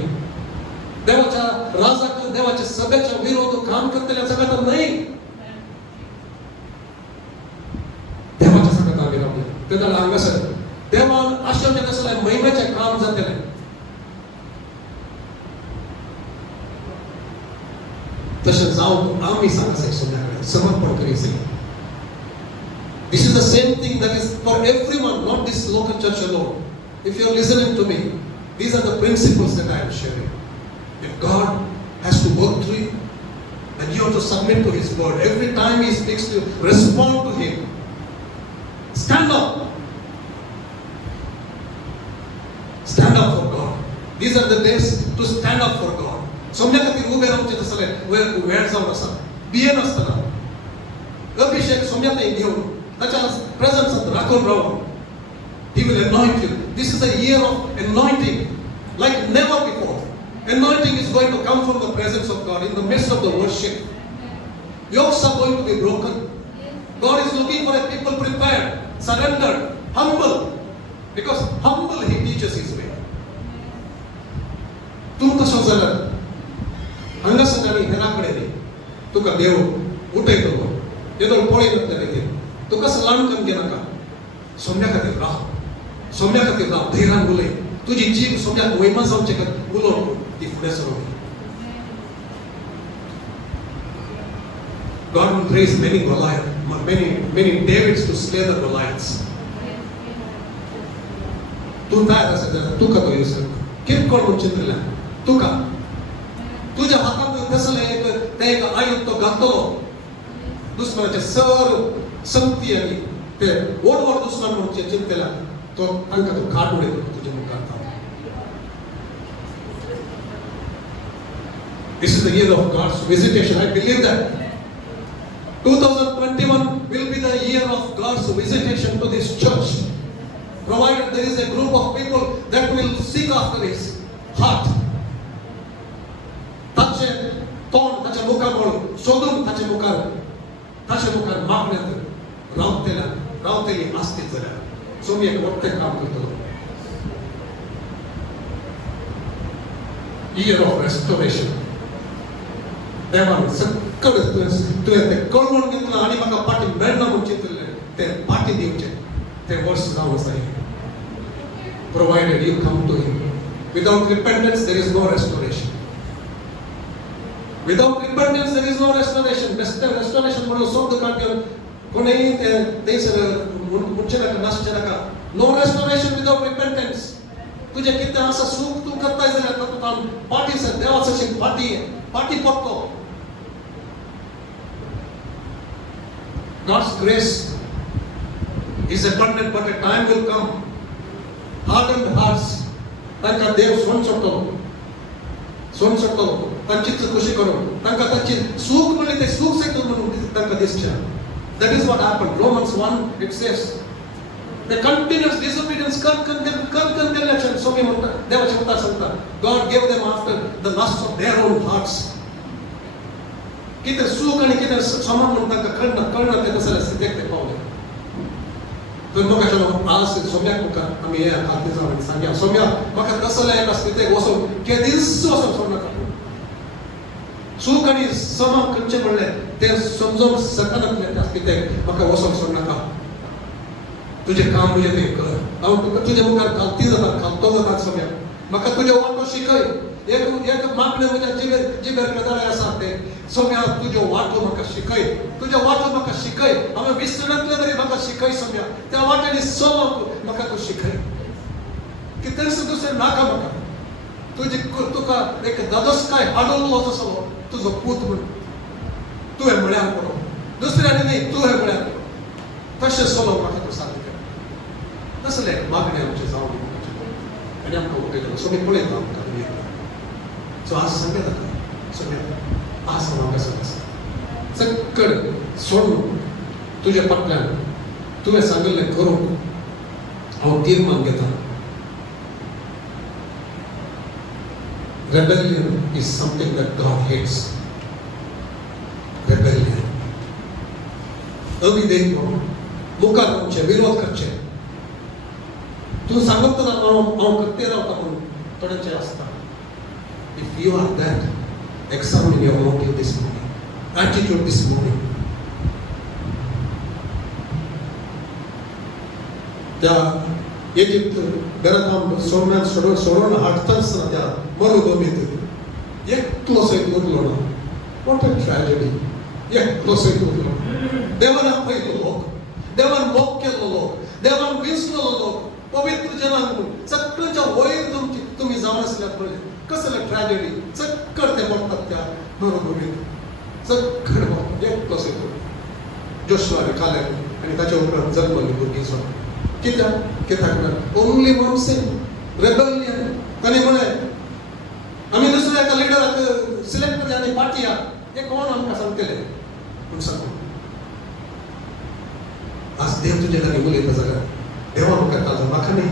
देवाच्या राजाक देवाच्या सभेच्या विरोध काम करतल्या सांगता न्ही देवाच्या सांगता आमी रावया ते जाल्यार हांगासर देवान आश्चर्य कसलें महिमेचें काम जातलें तशें जावं आमी सांगा जाय सोम्या कडेन समर्पण करी जाय This is the same thing that is for everyone, not this local church alone. If you are listening to me, these are the principles that I am sharing. If God has to work through you, and you have to submit to His word, every time He speaks to you, respond to Him. Stand up. Stand up for God. These are the days to stand up for God. Saumya खातीर ube रावचें तसलें वेळ जावन आसा बियेन आसतना अभिषेक सोम्यात घेऊन त्याच्या प्रेझेन्सात राखून राहून He will anoint you. This is a year of anointing like never before. Anointing is going to come from the presence of God in the midst of the worship. Yokes are going to be broken. God is looking for a people prepared, surrendered, humble. Because humble He teaches His way. तू कसं झालं अंगसंगाने हेराकडे दे तुका देव उठयतो येदो पोळी नसले ते तू कसं लांडकन घे नका सोम्या खातीर राह सोम्या खातीर राह धैर्यान उलय तुझी जीव सोम्याक वैमा जावचे का उलोवन ती फुडें Saravali God will raise many Goliath, many Davids to slay the Goliaths. तू तयार असेल तुका तो यूज कर किरकोळ म्हणून चिंतला तुका तुझ्या हातात कसलं ते एक आयुध तो घातलो दुश्मनाचे सर्व संगती आणि ते ओढवड दुश्मन म्हणून चिंतला तो तांकां तो घाट उडयतो तुझ्या मुखार This is the year of God's visitation. I believe that 2021 will be the year of God's visitation to this church. Provided there is a group of people that will seek after His heart. ताचे तोंड ताच्या मुखार म्हणून सोदून ताच्या मुखार मागण्यात रावतेली आस्तीत जाल्यार सोमी एक मोठें काम करतलो Year of restoration. देवान सकल तुवें तें कळवून घेतलां आनी म्हाका पाटी मेळना म्हूण चिंतलें तें पाटी दिवचें तें वर्स जावं जाय Provided you come to Him. Without repentance there is no restoration. Without repentance there is no restoration. Restoration म्हणून शब्द काढून कोणीही ते मुच्छेनाका नाशचेनाका. No restoration without repentance. तुझे कितें आसा सुख तूं करताय जाल्यार तातूंत पाटी देवाची पाटी पडतो. God's grace is abundant, but a time will come. Hardened hearts, तांकां देव सोन सोडटलो तांची खुशी करून तांकां तांची सूख म्हणली ते सूख सैकल म्हणून तांकां दिसचें. That is what happened. Romans 1 it says the continuous disobedience continuation Somi म्हणटा देवाचे उतार सांगता God gave them after the lust of their own hearts. कितें सूख आनी कितें समान म्हणून तांकां कळना ते कसले स्थितीक ते पावले. तर म्हाका आज सोम्याक मुखार आमी हे खातीर जावन सांगया सोम्या म्हाका कसले एका स्थितीक वचून केदीस वचून सोडनाका सूख आनी समान खंयचें म्हणलें तें समजून सकनातलें त्या स्थितीक म्हाका वचून सोडनाका तुजें काम तुजें तें कर हांव तुका तुज्या मुखार घालती जाता घालतो जाता सोम्या म्हाका तुजें वाटो शिकय एक मागणें म्हज्या जिबेर पेदाळे आसा तें सोम्या तुजो वाटो म्हाका शिकय तुज्या वाटो म्हाका शिकय हांवें विसरतलें तरी म्हाका शिकय सोम्या त्या वाट्यानी चलप म्हाका तूं शिकय कितें दुसरें नाका म्हाका तुका एक दादोसकाय हाडलो तसो तुजो पूत म्हूण तुवें म्हळ्यार पडो दुसऱ्यानी न्ही तुवें म्हळ्यार पडो तशें चलप म्हाका तूं सारकें कर तसलें मागणें आमचें जावन आनी आमकां उठयलो सोमी पळयता आमकां सो आज सांगता ताका सोम्या आज म्हाका सांग चक्कड सोडून तुज्या फाटल्यान तुवें सांगिल्लें करूंक हांव तीर्मान घेता. Rebellion is something that God hates. Rebellion. अविधेय मुखार रावचें विरोध करचें तूं सांगत हांव करते रावता म्हणून थोड्यांचें आसता. If you are that, examine your motive this morning, attitude this morning. त्या इजिप्त बेरकाम सोडून हाडटासतना त्या मरुभूमीत एकलो सैत उरलो ना. What a tragedy. एकलो सैत उरलो. देवान आपयलो लोक, देवान मोग केलो लोक, देवान विसरलो लोक, पवित्र जनांक म्हणून सगळ्यांच्या वयर तुम्ही जावन आसल्यार पळय कसलें ट्रॅजेडी चक्कड ते पडटात त्या मरुभूमीत चक्कड पडटा एकलो सैत उरलो. जोशुआ आनी कालेब आनी ताच्या उपरांत जल्मल्लीं भुरगीं सोड कित्याक ओनली वन सिन रेबेलियन ताणें म्हळें आमी दुसऱ्या एका लिडराक सिलेक्ट करूया आनी पाटया हें कोण आमकां सांगतलें म्हूण सांगून आज देव तुझे लागीं उलयता जाल्यार देवा मुखार काळजा म्हाका न्ही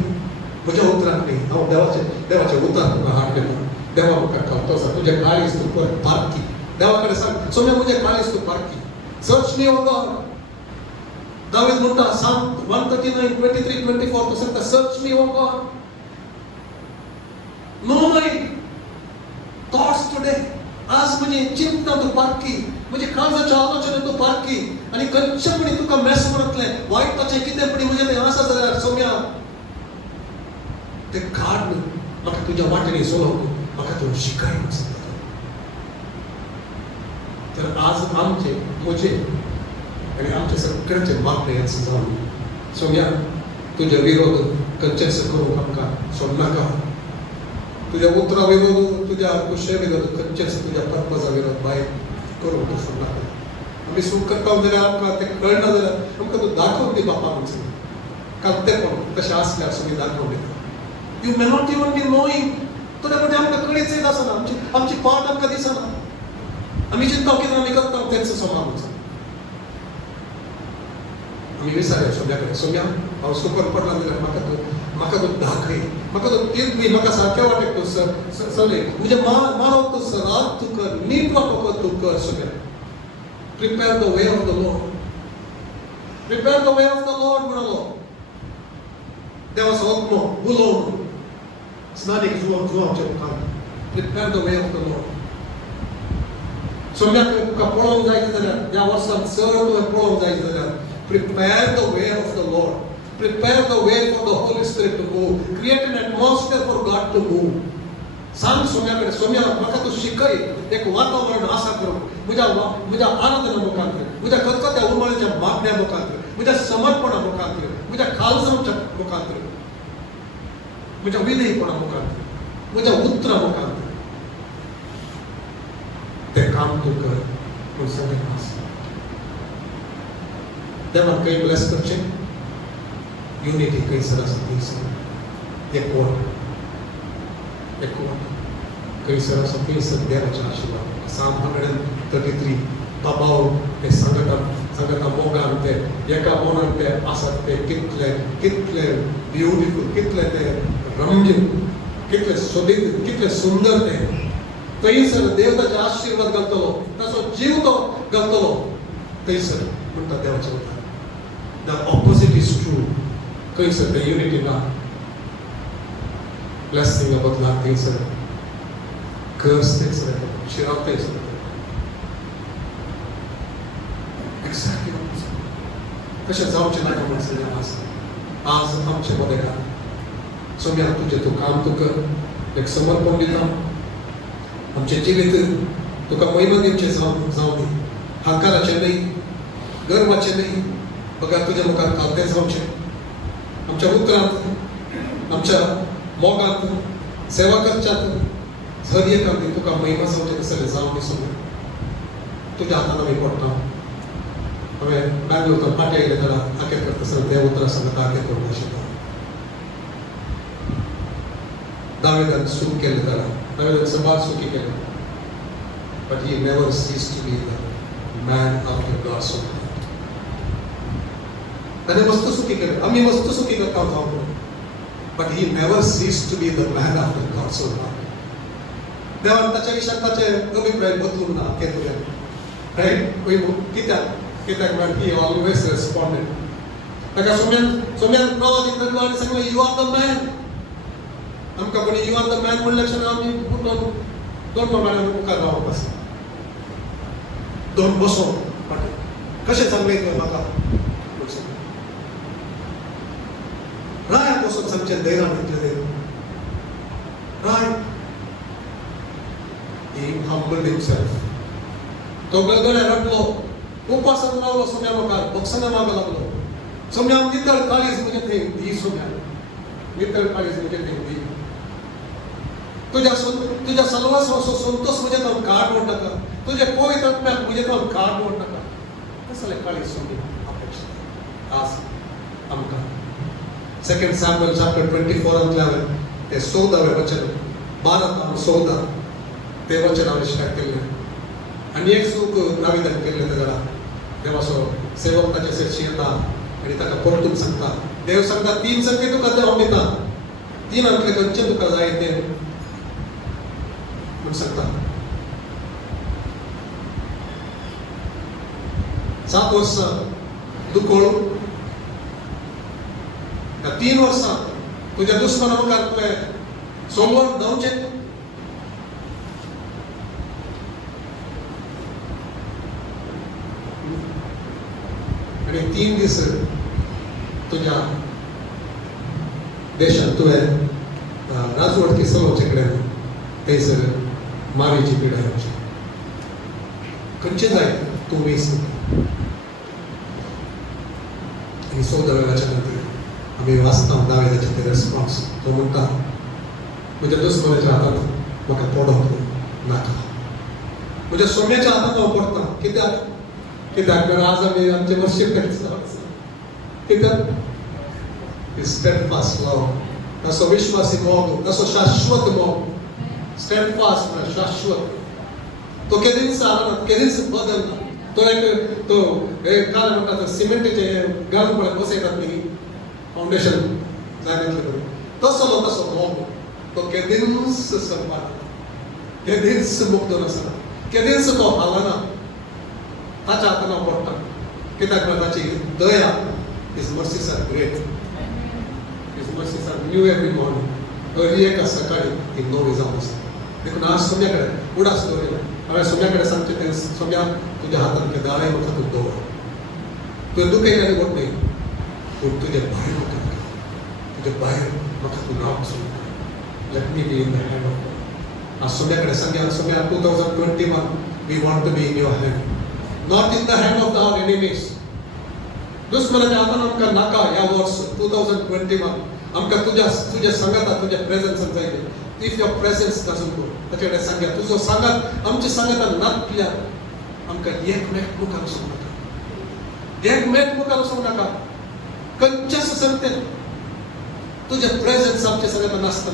म्हज्या उतराक न्ही हांव देवाचे उतर तुका हाड घेता देवा मुखार काळतो आसा तुजे काळीज तूं पारकी देवा कडेन सांग सोम्या म्हजे काळीज तूं पारकी search me O God David म्हणटा Psalm 139:23-24 तो सांगता search me O God know my thoughts today आज म्हजी चिंता तूं पारकी म्हजी काळजाच्यो आलोचना तूं पारकी आनी खंयचेपणी तुका मेस म्हणतलें वायटाचें कितेंपणी म्हजें तें आसा जाल्यार सोम्या तें काड म्हाका तुज्या वाटेनी चलोवंक म्हाका तूं शिकय म्हणून सांगता तर आज आमचे म्हजे आनी आमचे सगळ्यांचे मागणे हेच जावन सोम्या तुजे विरोध खंयचेच करूंक आमकां सोडनाका तुज्या उतरा विरोध तुज्या कुशे विरोध खंयचेच तुज्या पर्पजा विरोध भायर करूंक तूं सोडनाका आमी सूख करता जाल्यार आमकां तें कळना जाल्यार आमकां तूं दाखोवन दी बापा म्हणून सांग कांतेपण कशें आसल्यार सुमी दाखोवन दिता you may not even be knowing थोडे फावटी आमकां कळीच येत आसना आमची पाट आमकां दिसना आमी चिंता कितें आमी करता तेंच सोमा म्हणून आमी विचारया सोम्या कडेन सोम्या हांव सुपर पडला जाल्यार म्हाका तूं दाखय म्हाका तूं तीर्थ दी म्हाका सारक्या वाटेक तूं चलय म्हणजे मारो तूं सराव तूं कर नीट वाटो तूं कर सोम्या prepare the way of the lord prepare the way of the lord म्हणलो देवाचो आत्मो उलोवन स्नानीक जुवांचे मुखार prepare the way of the lord सोम्या तुका पळोवंक जाय जाल्यार ह्या वर्सांत चड तुवें पळोवंक जाय जाल्यार prepare the way of the Lord. Prepare the way for the Holy Spirit to move. Create an atmosphere for God to move. सांग सोम्याकडे सोम्या म्हाका तूं शिकय एक वातावरण आसा करूंक म्हज्या आराधना मुखांतर म्हज्या खतखत्या उर्मळीच्या मागण्या मुखांतर म्हज्या समर्पणा मुखांतर म्हज्या खालसांच्या मुखांतर म्हज्या विधेयपणा मुखांतर म्हज्या उतरा मुखांतर तें काम तूं कर म्हूण सांगितलें आसा देवान खंय ब्लेस करचें युनिटी खंयसर आसा थंयसर एकवट खंयसर आसा थंयसर देवाचें आशिर्वाद Psalm 133 दबाव ते संगता मोगान ते एका मोनान ते आसात ते कितले ब्युटिफूल कितले ते रमणीक कितले सोबीत कितले सुंदर ते थंयसर देव ताचे आशिर्वाद घालतलो ताचो जीव तो घालतलो थंयसर म्हणटा देवाचें उतर The opposite is true. खंयसर ते युनिटी ना ब्लेसिंग बदला थंयसर कर्स थंयसर येता शिराव थंयसर एक्झॅक्टली कशें जावचें नाका म्हण सगळ्यांक आसा आज आमचे मदेकार सोम्या तुजें तूं काम तूं कर एक समर्पण दिता आमचें जिवीत तुका महिमा दिवचें जावं दी हांकाराचें न्ही गर्वाचें न्ही बघा तुझ्या मुखार कालतें जावचें आमच्या उतरांत आमच्या मोगांत सेवा करच्यात हर एका तुका महिमा जावचें सगळें जावं दी सोम्या तुज्या हातान आमी पडटा हांवें बँगलोर पाटे येयले जाल्यार आखेर करता सर देव उतरां सांगता आखेर करूंक आशिल्लो दाविदान सुरू केलें जाल्यार दाविदान सबार सुखी केलें but he never cease to be the man after God's own ताणें मस्त सुखी केलें आमी मस्त सुखी करता जावं but he never cease to be the man after God's own देवान ताच्या विशयान ताचे अभिप्राय बदलूंक ना केन्ना रायट कित्याक म्हण ही ऑलवेज रेस्पॉन्डेड ताका सोम्यान प्रवादीन धन्यवाद सांगलें यू आर द मॅन आमकां कोणी यू आर द मॅन म्हणल्या क्षण आमी दोन मोबायलान मुखार रावप आसा दोन बसोवप कशें सांगलें तुवें म्हाका राय बसोन सांगचें धैर्यान म्हटलें राय ही humbled himself तो गळगळे रडलो उपासन रावलो सोम्या मुखार बक्षना मागो लागलो सोम्या नितळ काळीज म्हजे थंय दी सोम्या नितळ काळीज म्हजे थंय दी तुझ्या सर्वस्वाचो संतोष म्हजे तो काड म्हण नाका तुजे पवित्र आत्म्याक म्हजे तो काड म्हण नाका कसलें काळीज सोम्या अपेक्षित आज आमकां 2 Samuel chapter 24 अंतल्यान ते 14वें वचन 12 पासून 14 ते वचन हांवें स्टार्ट केल्लें आनी एक सूख दाविदान केल्लें जाल्यार देवाचो सेवक ताचे सेरशी येता आनी ताका परतून सांगता. देव सांगता 3 संख्या तुका हांव दिता, 3 खंयचे तुका जाय ते म्हूण सांगता. 7 वर्सां दुखोळ, 3 वर्सां तुज्या दुस्मना मुखार तुवें सोमवार धांवचें. आनी 3 दीस तुज्या देशांत तुवें राजवट सलोवचे कडेन थंयसर मारेची पिडा येवची. खंयचे जाय तूं वीस. आनी 14 नंतर आमी वाचता 10 ते रेस्पॉन्स. तो म्हणटा म्हज्या दुस्मनाच्या हातांत म्हाका पडोवंक नाका, म्हज्या सोम्याच्या हातांत हांव पडटा. कित्याक आज आमी आमचे वर्शीप करता. कित्याक स्टेडफास्ट लव, ताचो विश्वासी मोग, ताचो शाश्वत मोग. स्टेडफास्ट म्हळ्यार शाश्वत. तो केदीच हारना, केदीच बदलना. तो काय म्हणटा सिमेंटीचे घालून पळय बसयतात न्ही फाउंडेशन जायनातले तसो मोग. तो केदीच संपाना, केदीच मुक्त आसना, केदीच तो हालना. ताच्या हातान हांव पडटा. कित्याक ताची दया, His mercies are great. His mercies are new every morning. दर एका सकाळी ती नवी जावन आसता. देखून आज सोम्या कडेन उडास दवरला. हांवें सोम्या कडेन सांगचें तें, सोम्या तुज्या हातांत दाळे म्हाका तूं दवर. तुवें दुखयलें गोट न्ही, पूण तुजे भायर म्हाका नाका. तुजे भायर म्हाका तूं रावचो. Let me be in the hand of God. आज सोम्या कडेन सांगया, Saumya 2021 we want to be in your hand, not in the hand of our enemies. दुश्मनाच्या हातान आमकां नाका. ह्या वर्स 2021 आमकां तुज्या संगता, तुज्या प्रेझन्सान जाय. If your presence doesn't go, ताचे कडेन सांगया तुजो सांगात आमची संगतान नातल्यार आमकां एकमेक मुखार वचूंक नाका. एकमेक मुखार वचूंक नाका. खंयचेच संगतेन तुजे प्रेझन्स आमचे संगतान आसता.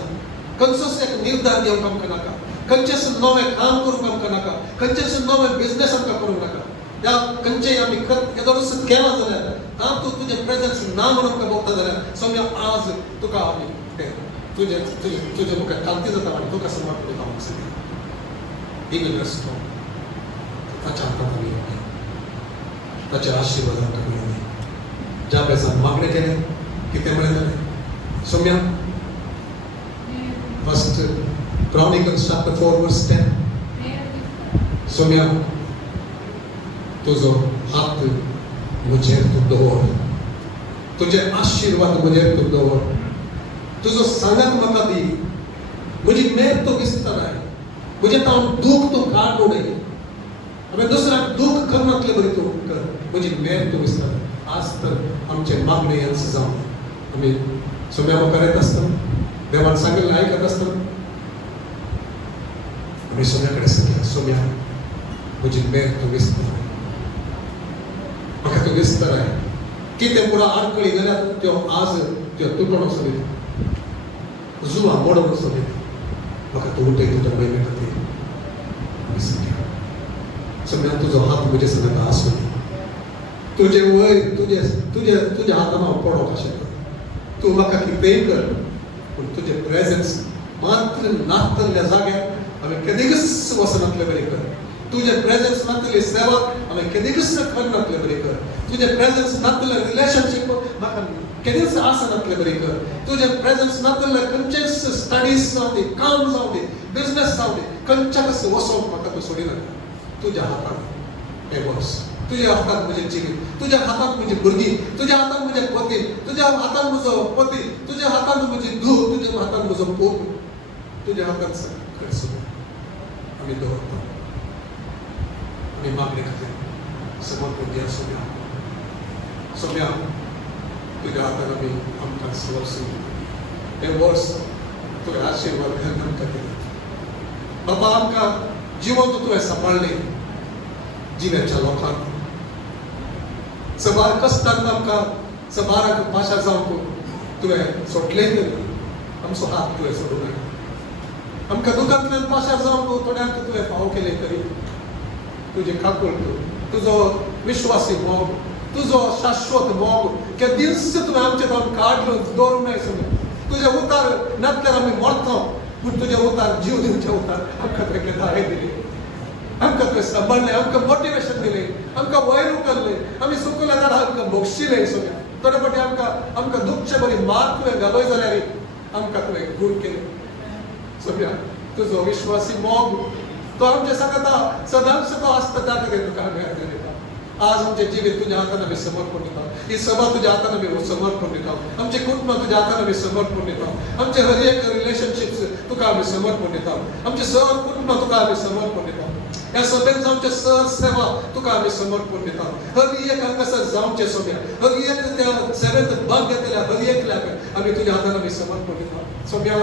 खंयचोच एक निर्धार घेवंक आमकां नाका. खंयचेच नवें काम करूंक आमकां नाका. खंयचेच नवें बिझनेस आमकां करूंक नाका. या खंयचेय आमी येदोस केला जाल्यार तूं तुजे प्रेझन्स ना म्हणून आमकां भोगता जाल्यार सोम्या आज तुका आमी तुजे मुखार कांती जाता आनी तुका समर्पण करपाक सांगया. He will restore. ताच्या हातांत आमी ताचे आशिर्वाद आमकां मेळ्ळे. ज्या बेसान मागणें केलें कितें म्हळें जालें. सोम्या फर्स्ट Chronicles chapter 4 verse 10. सोम्या तुजो हात म्हजेर तूं दवर. तुजे आशिर्वाद म्हजेर तूं दवर. तुजो सांगात म्हाका दी. म्हजी मेर तूं विस्ताराय. म्हजें तावन दूख तूं काड उडय. हांवें दुसऱ्याक दूख करनातलें बरी तूं कर. म्हजी मेर तूं विस्ताराय. आज तर आमचे मागणे यांच जावन आमी सोम्या मुखार येत आसतना, देवान सांगिल्लें आयकत आसतना आमी सोम्या कडेन सांगया, सोम्या म्हजी मेर तूं विस्ताराय. म्हाका तूं विस्ताराय. कितें पुरो आडखळी जाल्यार त्यो आज त्यो तुकडो सोदीत, जुवा मोडून सोदीत. म्हाका तूं उठय तुज्या महिमे खातीर. आमी सांगया, सोम्या तुजो हात म्हजे संगत आसूं. तुजे वयर तुज्या हातान हांव पडोंक शकता. तूं म्हाका कितेंय कर, पूण तुजे प्रेझन्स मात्र नातल्या जाग्यार हांवें केदीच वचनातले बरें कर. तुजे प्रेझन्स नातली सेवा हांवें केदीच करनातले बरें कर. तुजे प्रेझन्स नातले रिलेशनशीप म्हाका केदीच आसनातले बरें कर. तुजे प्रेझन्स नातले खंयचेच स्टडीज जावं दी, काम जावं दी, बिझनेस जावं दी, खंयच्याच वचोंक म्हाका तूं सोडिनाका. तुज्या हातान हें वर्स. तुज्या हातांत म्हजें जिवीत, तुज्या हातांत म्हजी भुरगीं, तुज्या हातांत म्हजें पती, तुज्या हातांत म्हजो पती, तुज्या हातांत म्हजी धूव, तुज्या हातांत म्हजो पूत, तुज्या हातांत सगळें सुद्दां आमी दवरता. आमी मागणे खातीर समर्पण दिया. सोम्या तुज्या हातांत आमी आमकां समर्पण. हें वर्स तुवें आशिर्वाद घाल आमकां दिला. बाबा आमकां जिवंत तुवें सांबाळलें. जिव्याच्या लोकांक सबार कश्टांत आमकां सबाराक पाशार जावंक तुवें सोडलें तरी आमचो हात तुवें सोडूं ना. आमकां दुखांतल्यान पाशार जावंक थोड्यांक तुवें फावो केलें तरी तुजें काकूळ तुजो विश्वासी मोग, तुझो शाश्वत मोग के दिस तुवें आमचे तावन काडलो दवरूंक नाय सुद्दां तुजे उतार नातल्यार आमी मरता पूण तुजे उतार जीव दिवचे उतार आमकां तुवें दाय दिली आमकां तुवें सांबाळलें आमकां मोटिवेशन दिलें आमकां वयर उखल्लें आमी सुकल्या झाडां आमकां भोगशिलें सगळें थोडे फावटी आमकां दुखचे बरी मार तुवें घालोय जाल्यार आमकां तुवें गूण केलें सगळ्या तुजो विश्वासी मोग तो आमचे सांगता सदांच तो आसता त्या खातीर तुका आमी आदार दिता आज आमचे जिवीत तुज्या हातान आमी समर्पण दिता ही सभा तुज्या हातान आमी समर्पण दिता आमचे कुटुंब तुज्या हातान आमी समर्पण दिता आमचे हर एक रिलेशनशिप्स तुका आमी समर्पण दिता आमचे सर कुटुंब तुका आमी समर्पण दिता ह्या सभेन आमचे सर सेवा तुका आमी समर्पण दिता हर एक हांगासर जावचे सोम्या हर एक त्या सेवेंत भाग घेतल्या हर एकल्याक आमी तुज्या हातान आमी समर्पण दिता सोम्या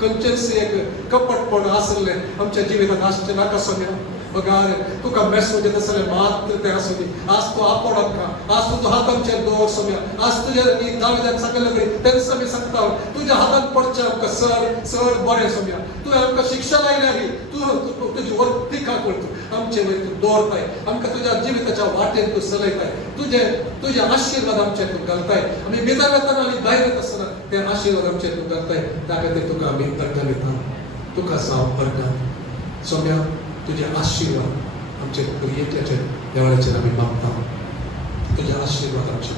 खंयचेच एक कपटपण आसले आमच्या जिवितांत आसचे नाका सोम्या बगार तुका मेसेज येता जाल्यार मात्र ते आसूं दी आज तूं आपोड आमकां आज तुजो हात आमचेर दवर सोम्या आज तुजे दाविदान सांगलें बरी तेन्ना आमी सांगता तुज्या हातान पडचें आमकां सर बरें सोम्या तुवें आमकां शिक्षा लायल्या ही तूं तुजी वर्तिका करता आमचे वयर तूं दवरताय आमकां तुज्या जिविताच्या वाटेन तूं चलयताय तुजे आशिर्वाद आमचेर तूं घालताय आमी भितर वतना आनी भायर येता आसतना ते आशिर्वाद आमचेर तूं घालताय त्या खातीर तुका आमी अर्घ दिता तुका साव अर्घ सोम्या तुझे आशीर्वाद आमचे प्रियेच्या देवाळाचेर आमी मागता तुझे आशीर्वाद आमचे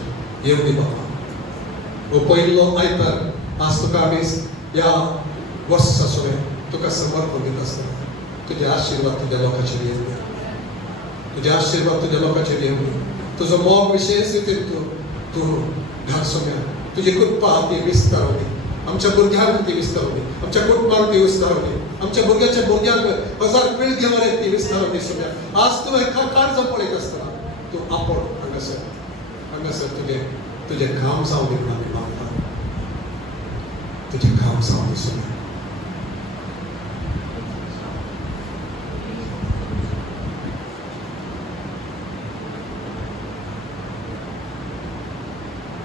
येवं दी बाबा हो पयलो आयतार आज तुका आमी ह्या वर्सा सगळें तुका समर्पण दिता आसतना तुझे आशीर्वाद तुज्या लोकांचेर येवं दी तुझे आशीर्वाद तुज्या लोकांचेर येवं दी तुजो मोग विशेष रितीन तूं घाल सोम्या तुजी कृपा ती विस्तारूं दी आमच्या भुरग्यांक ती विस्तारूं दी आमच्या कुटुंबाक ती विस्तारूं दी आमच्या भुरग्याच्या भुरग्यांक हजार पिळगी वरेक ती विस्तारूं दी सोम्या आज तुवें काळजां पळयत आसतना तूं आपोड हांगासर तुजे घाम जावं दी म्हणून आमी मागता तुजे घाम जावं दी सोम्या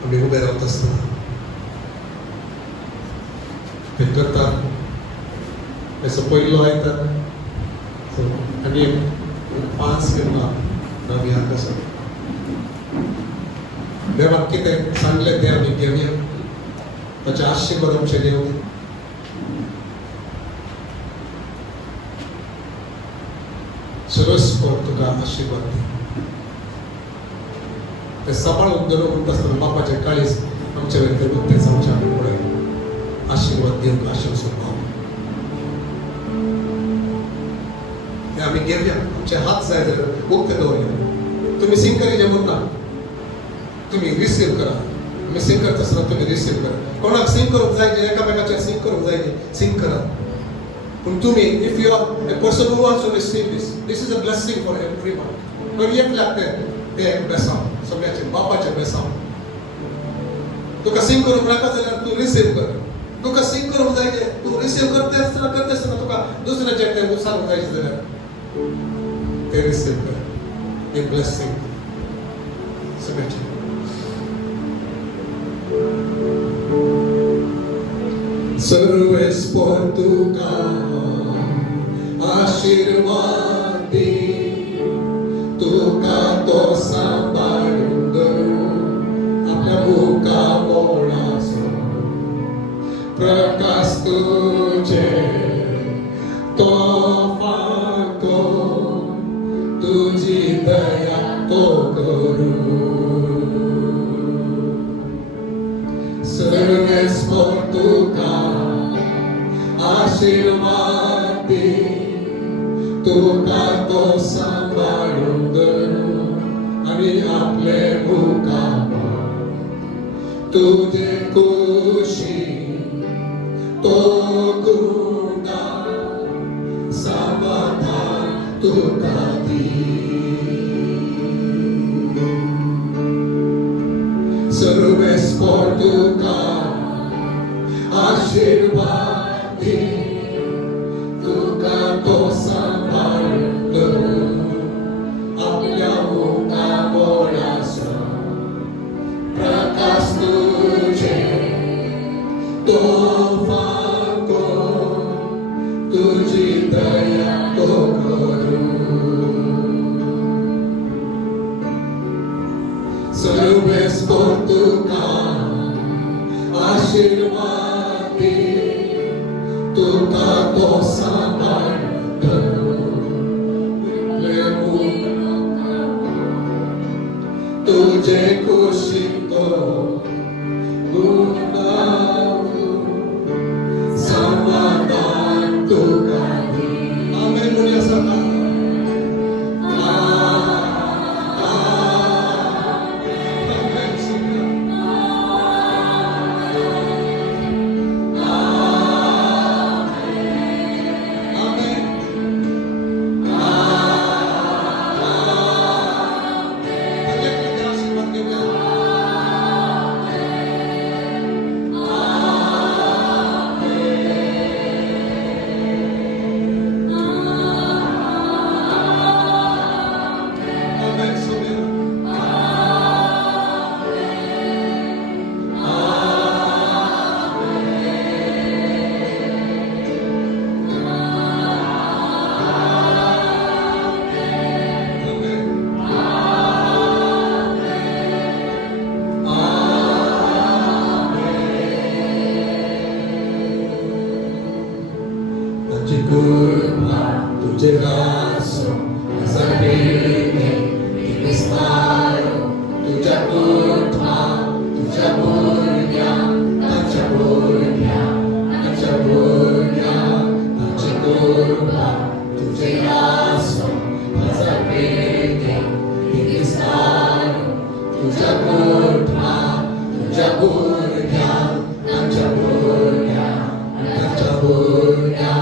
आमी उबे रावता आसतना हें करता हेचो पयलो आयतार आनी 5 मिनटां आमी हांगासर देवाक कितें सांगलें तें आमी घेवया ताचे आशिर्वाद आमचेर येवं दी सरस्पर तुका आशिर्वाद दी ते सांबाळून दवरून म्हणटा आसतना बापाचें काळीज आमचे वयर तें जावचें आमी पळय आशीर्वाद दिवंक आशिर्वाद भाव ते आमी घेवया आमचे हात जाय जाल्यार उक्ते दवरया तुमी सिंग करी म्हणना तुमी रिसीव करा आमी सिंग करता आसतना तुमी रिसीव करा कोणाक सिंग करूंक जाय जे एकामेकाचेर सिंग करूंक जाय सिंग करा पूण तुमी if you are a person who wants to receive this is a blessing for everyone हर एकल्याक ते एक बेसांव सगळ्याचें बापाचें बेसांव तुका सिंग करूंक नाका जाल्यार तूं रिसीव कर तुका सिंग करूंक जाय जे तूं रिसीव करता आसतना तुका दुसऱ्याचेर तें उसारूंक जाय जाल्यार ते रिसीव कर ए ब्लेसिंग सगळ्याचें सर्वेस por tu आशीर्वाद दी तुका तो सांभाळून धरून आपल्या मुखा मोळाचो प्रकाश तुझे तो फाको तुझी दया तो करू सर्वेस por tu आशीर्वाद दी तुका तो सांभाळून धरून आणि आपले मुखार तुझे खुशी तो गुंडा समाधान तुका दी सर्वेस por तुका आशीर्वाद दी तुका तो सांभाळून धरून आपल्या मुखाबोळाचो प्रकाश तुझे तो फाको तुझी दया तो करू आशीर्वादी तुका तो सांभाळ तुझे कुशीतो समाधान तुका आमेन बोलिया सदा तुझे रासो सगळे विस्तारो तुझ्या कोठा तुझ्या बोलण्या तुझ्या बोलण्या तुझ्या बोलण्या तुझे कोठा तुझे रासो सगळे विस्तारो तुझ्या कोठा तुझ्या बोलण्या तुझ्या बोलण्या तुझ्या बोलण्या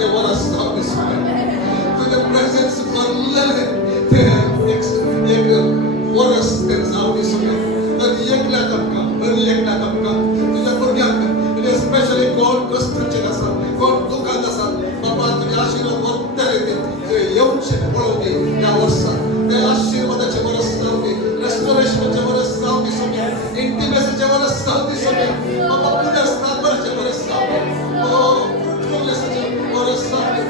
ते वरस जाऊ दे स्वामी. तुझ्या प्रेझेन्स भरलेले ते एक वरस ते जाऊ दे स्वामी. आणि एकल्या धमका तुझ्या भुरग्यांक म्हणजे स्पेशली कोण कष्टाचे असतात, कोण दुःखात असतात, बाबा तुझे आशीर्वाद वरते ते येऊनशे पळवून दे या वर्षात. ते आशीर्वादाचे वरस जाऊ दे, रेस्टोरेशनचे वरस जाऊ दे स्वामी, इंटिमेसीचे वरस जाऊ दे स्वामी. बाबा पुण्या स्थापनाचे वरस जाऊ दे, हो फ्रुटफुलनेसचे वरस जाऊ दे.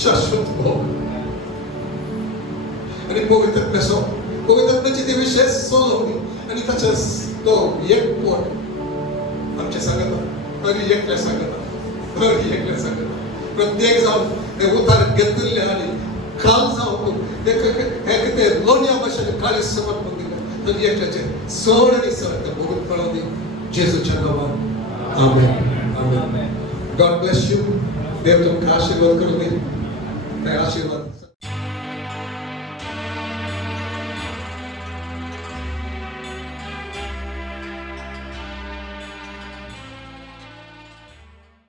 शाश्वत भाव आणि पवित्रतेची ती विशेष सोडवली आणि त्याच्याच तो एक पोट आमच्या सांगता तरी एकल्या सांगता प्रत्येक जाऊन ते उतार घेतले आणि खाल जाऊन ते लोण्या भाषेने खाली समर्पण दिलं तरी एकल्याचे सण आणि सण ते बघून कळवली जेजूच्या नावात. आमेन. God bless you. देव तुमका आशीर्वाद करू दे. आशीर्वाद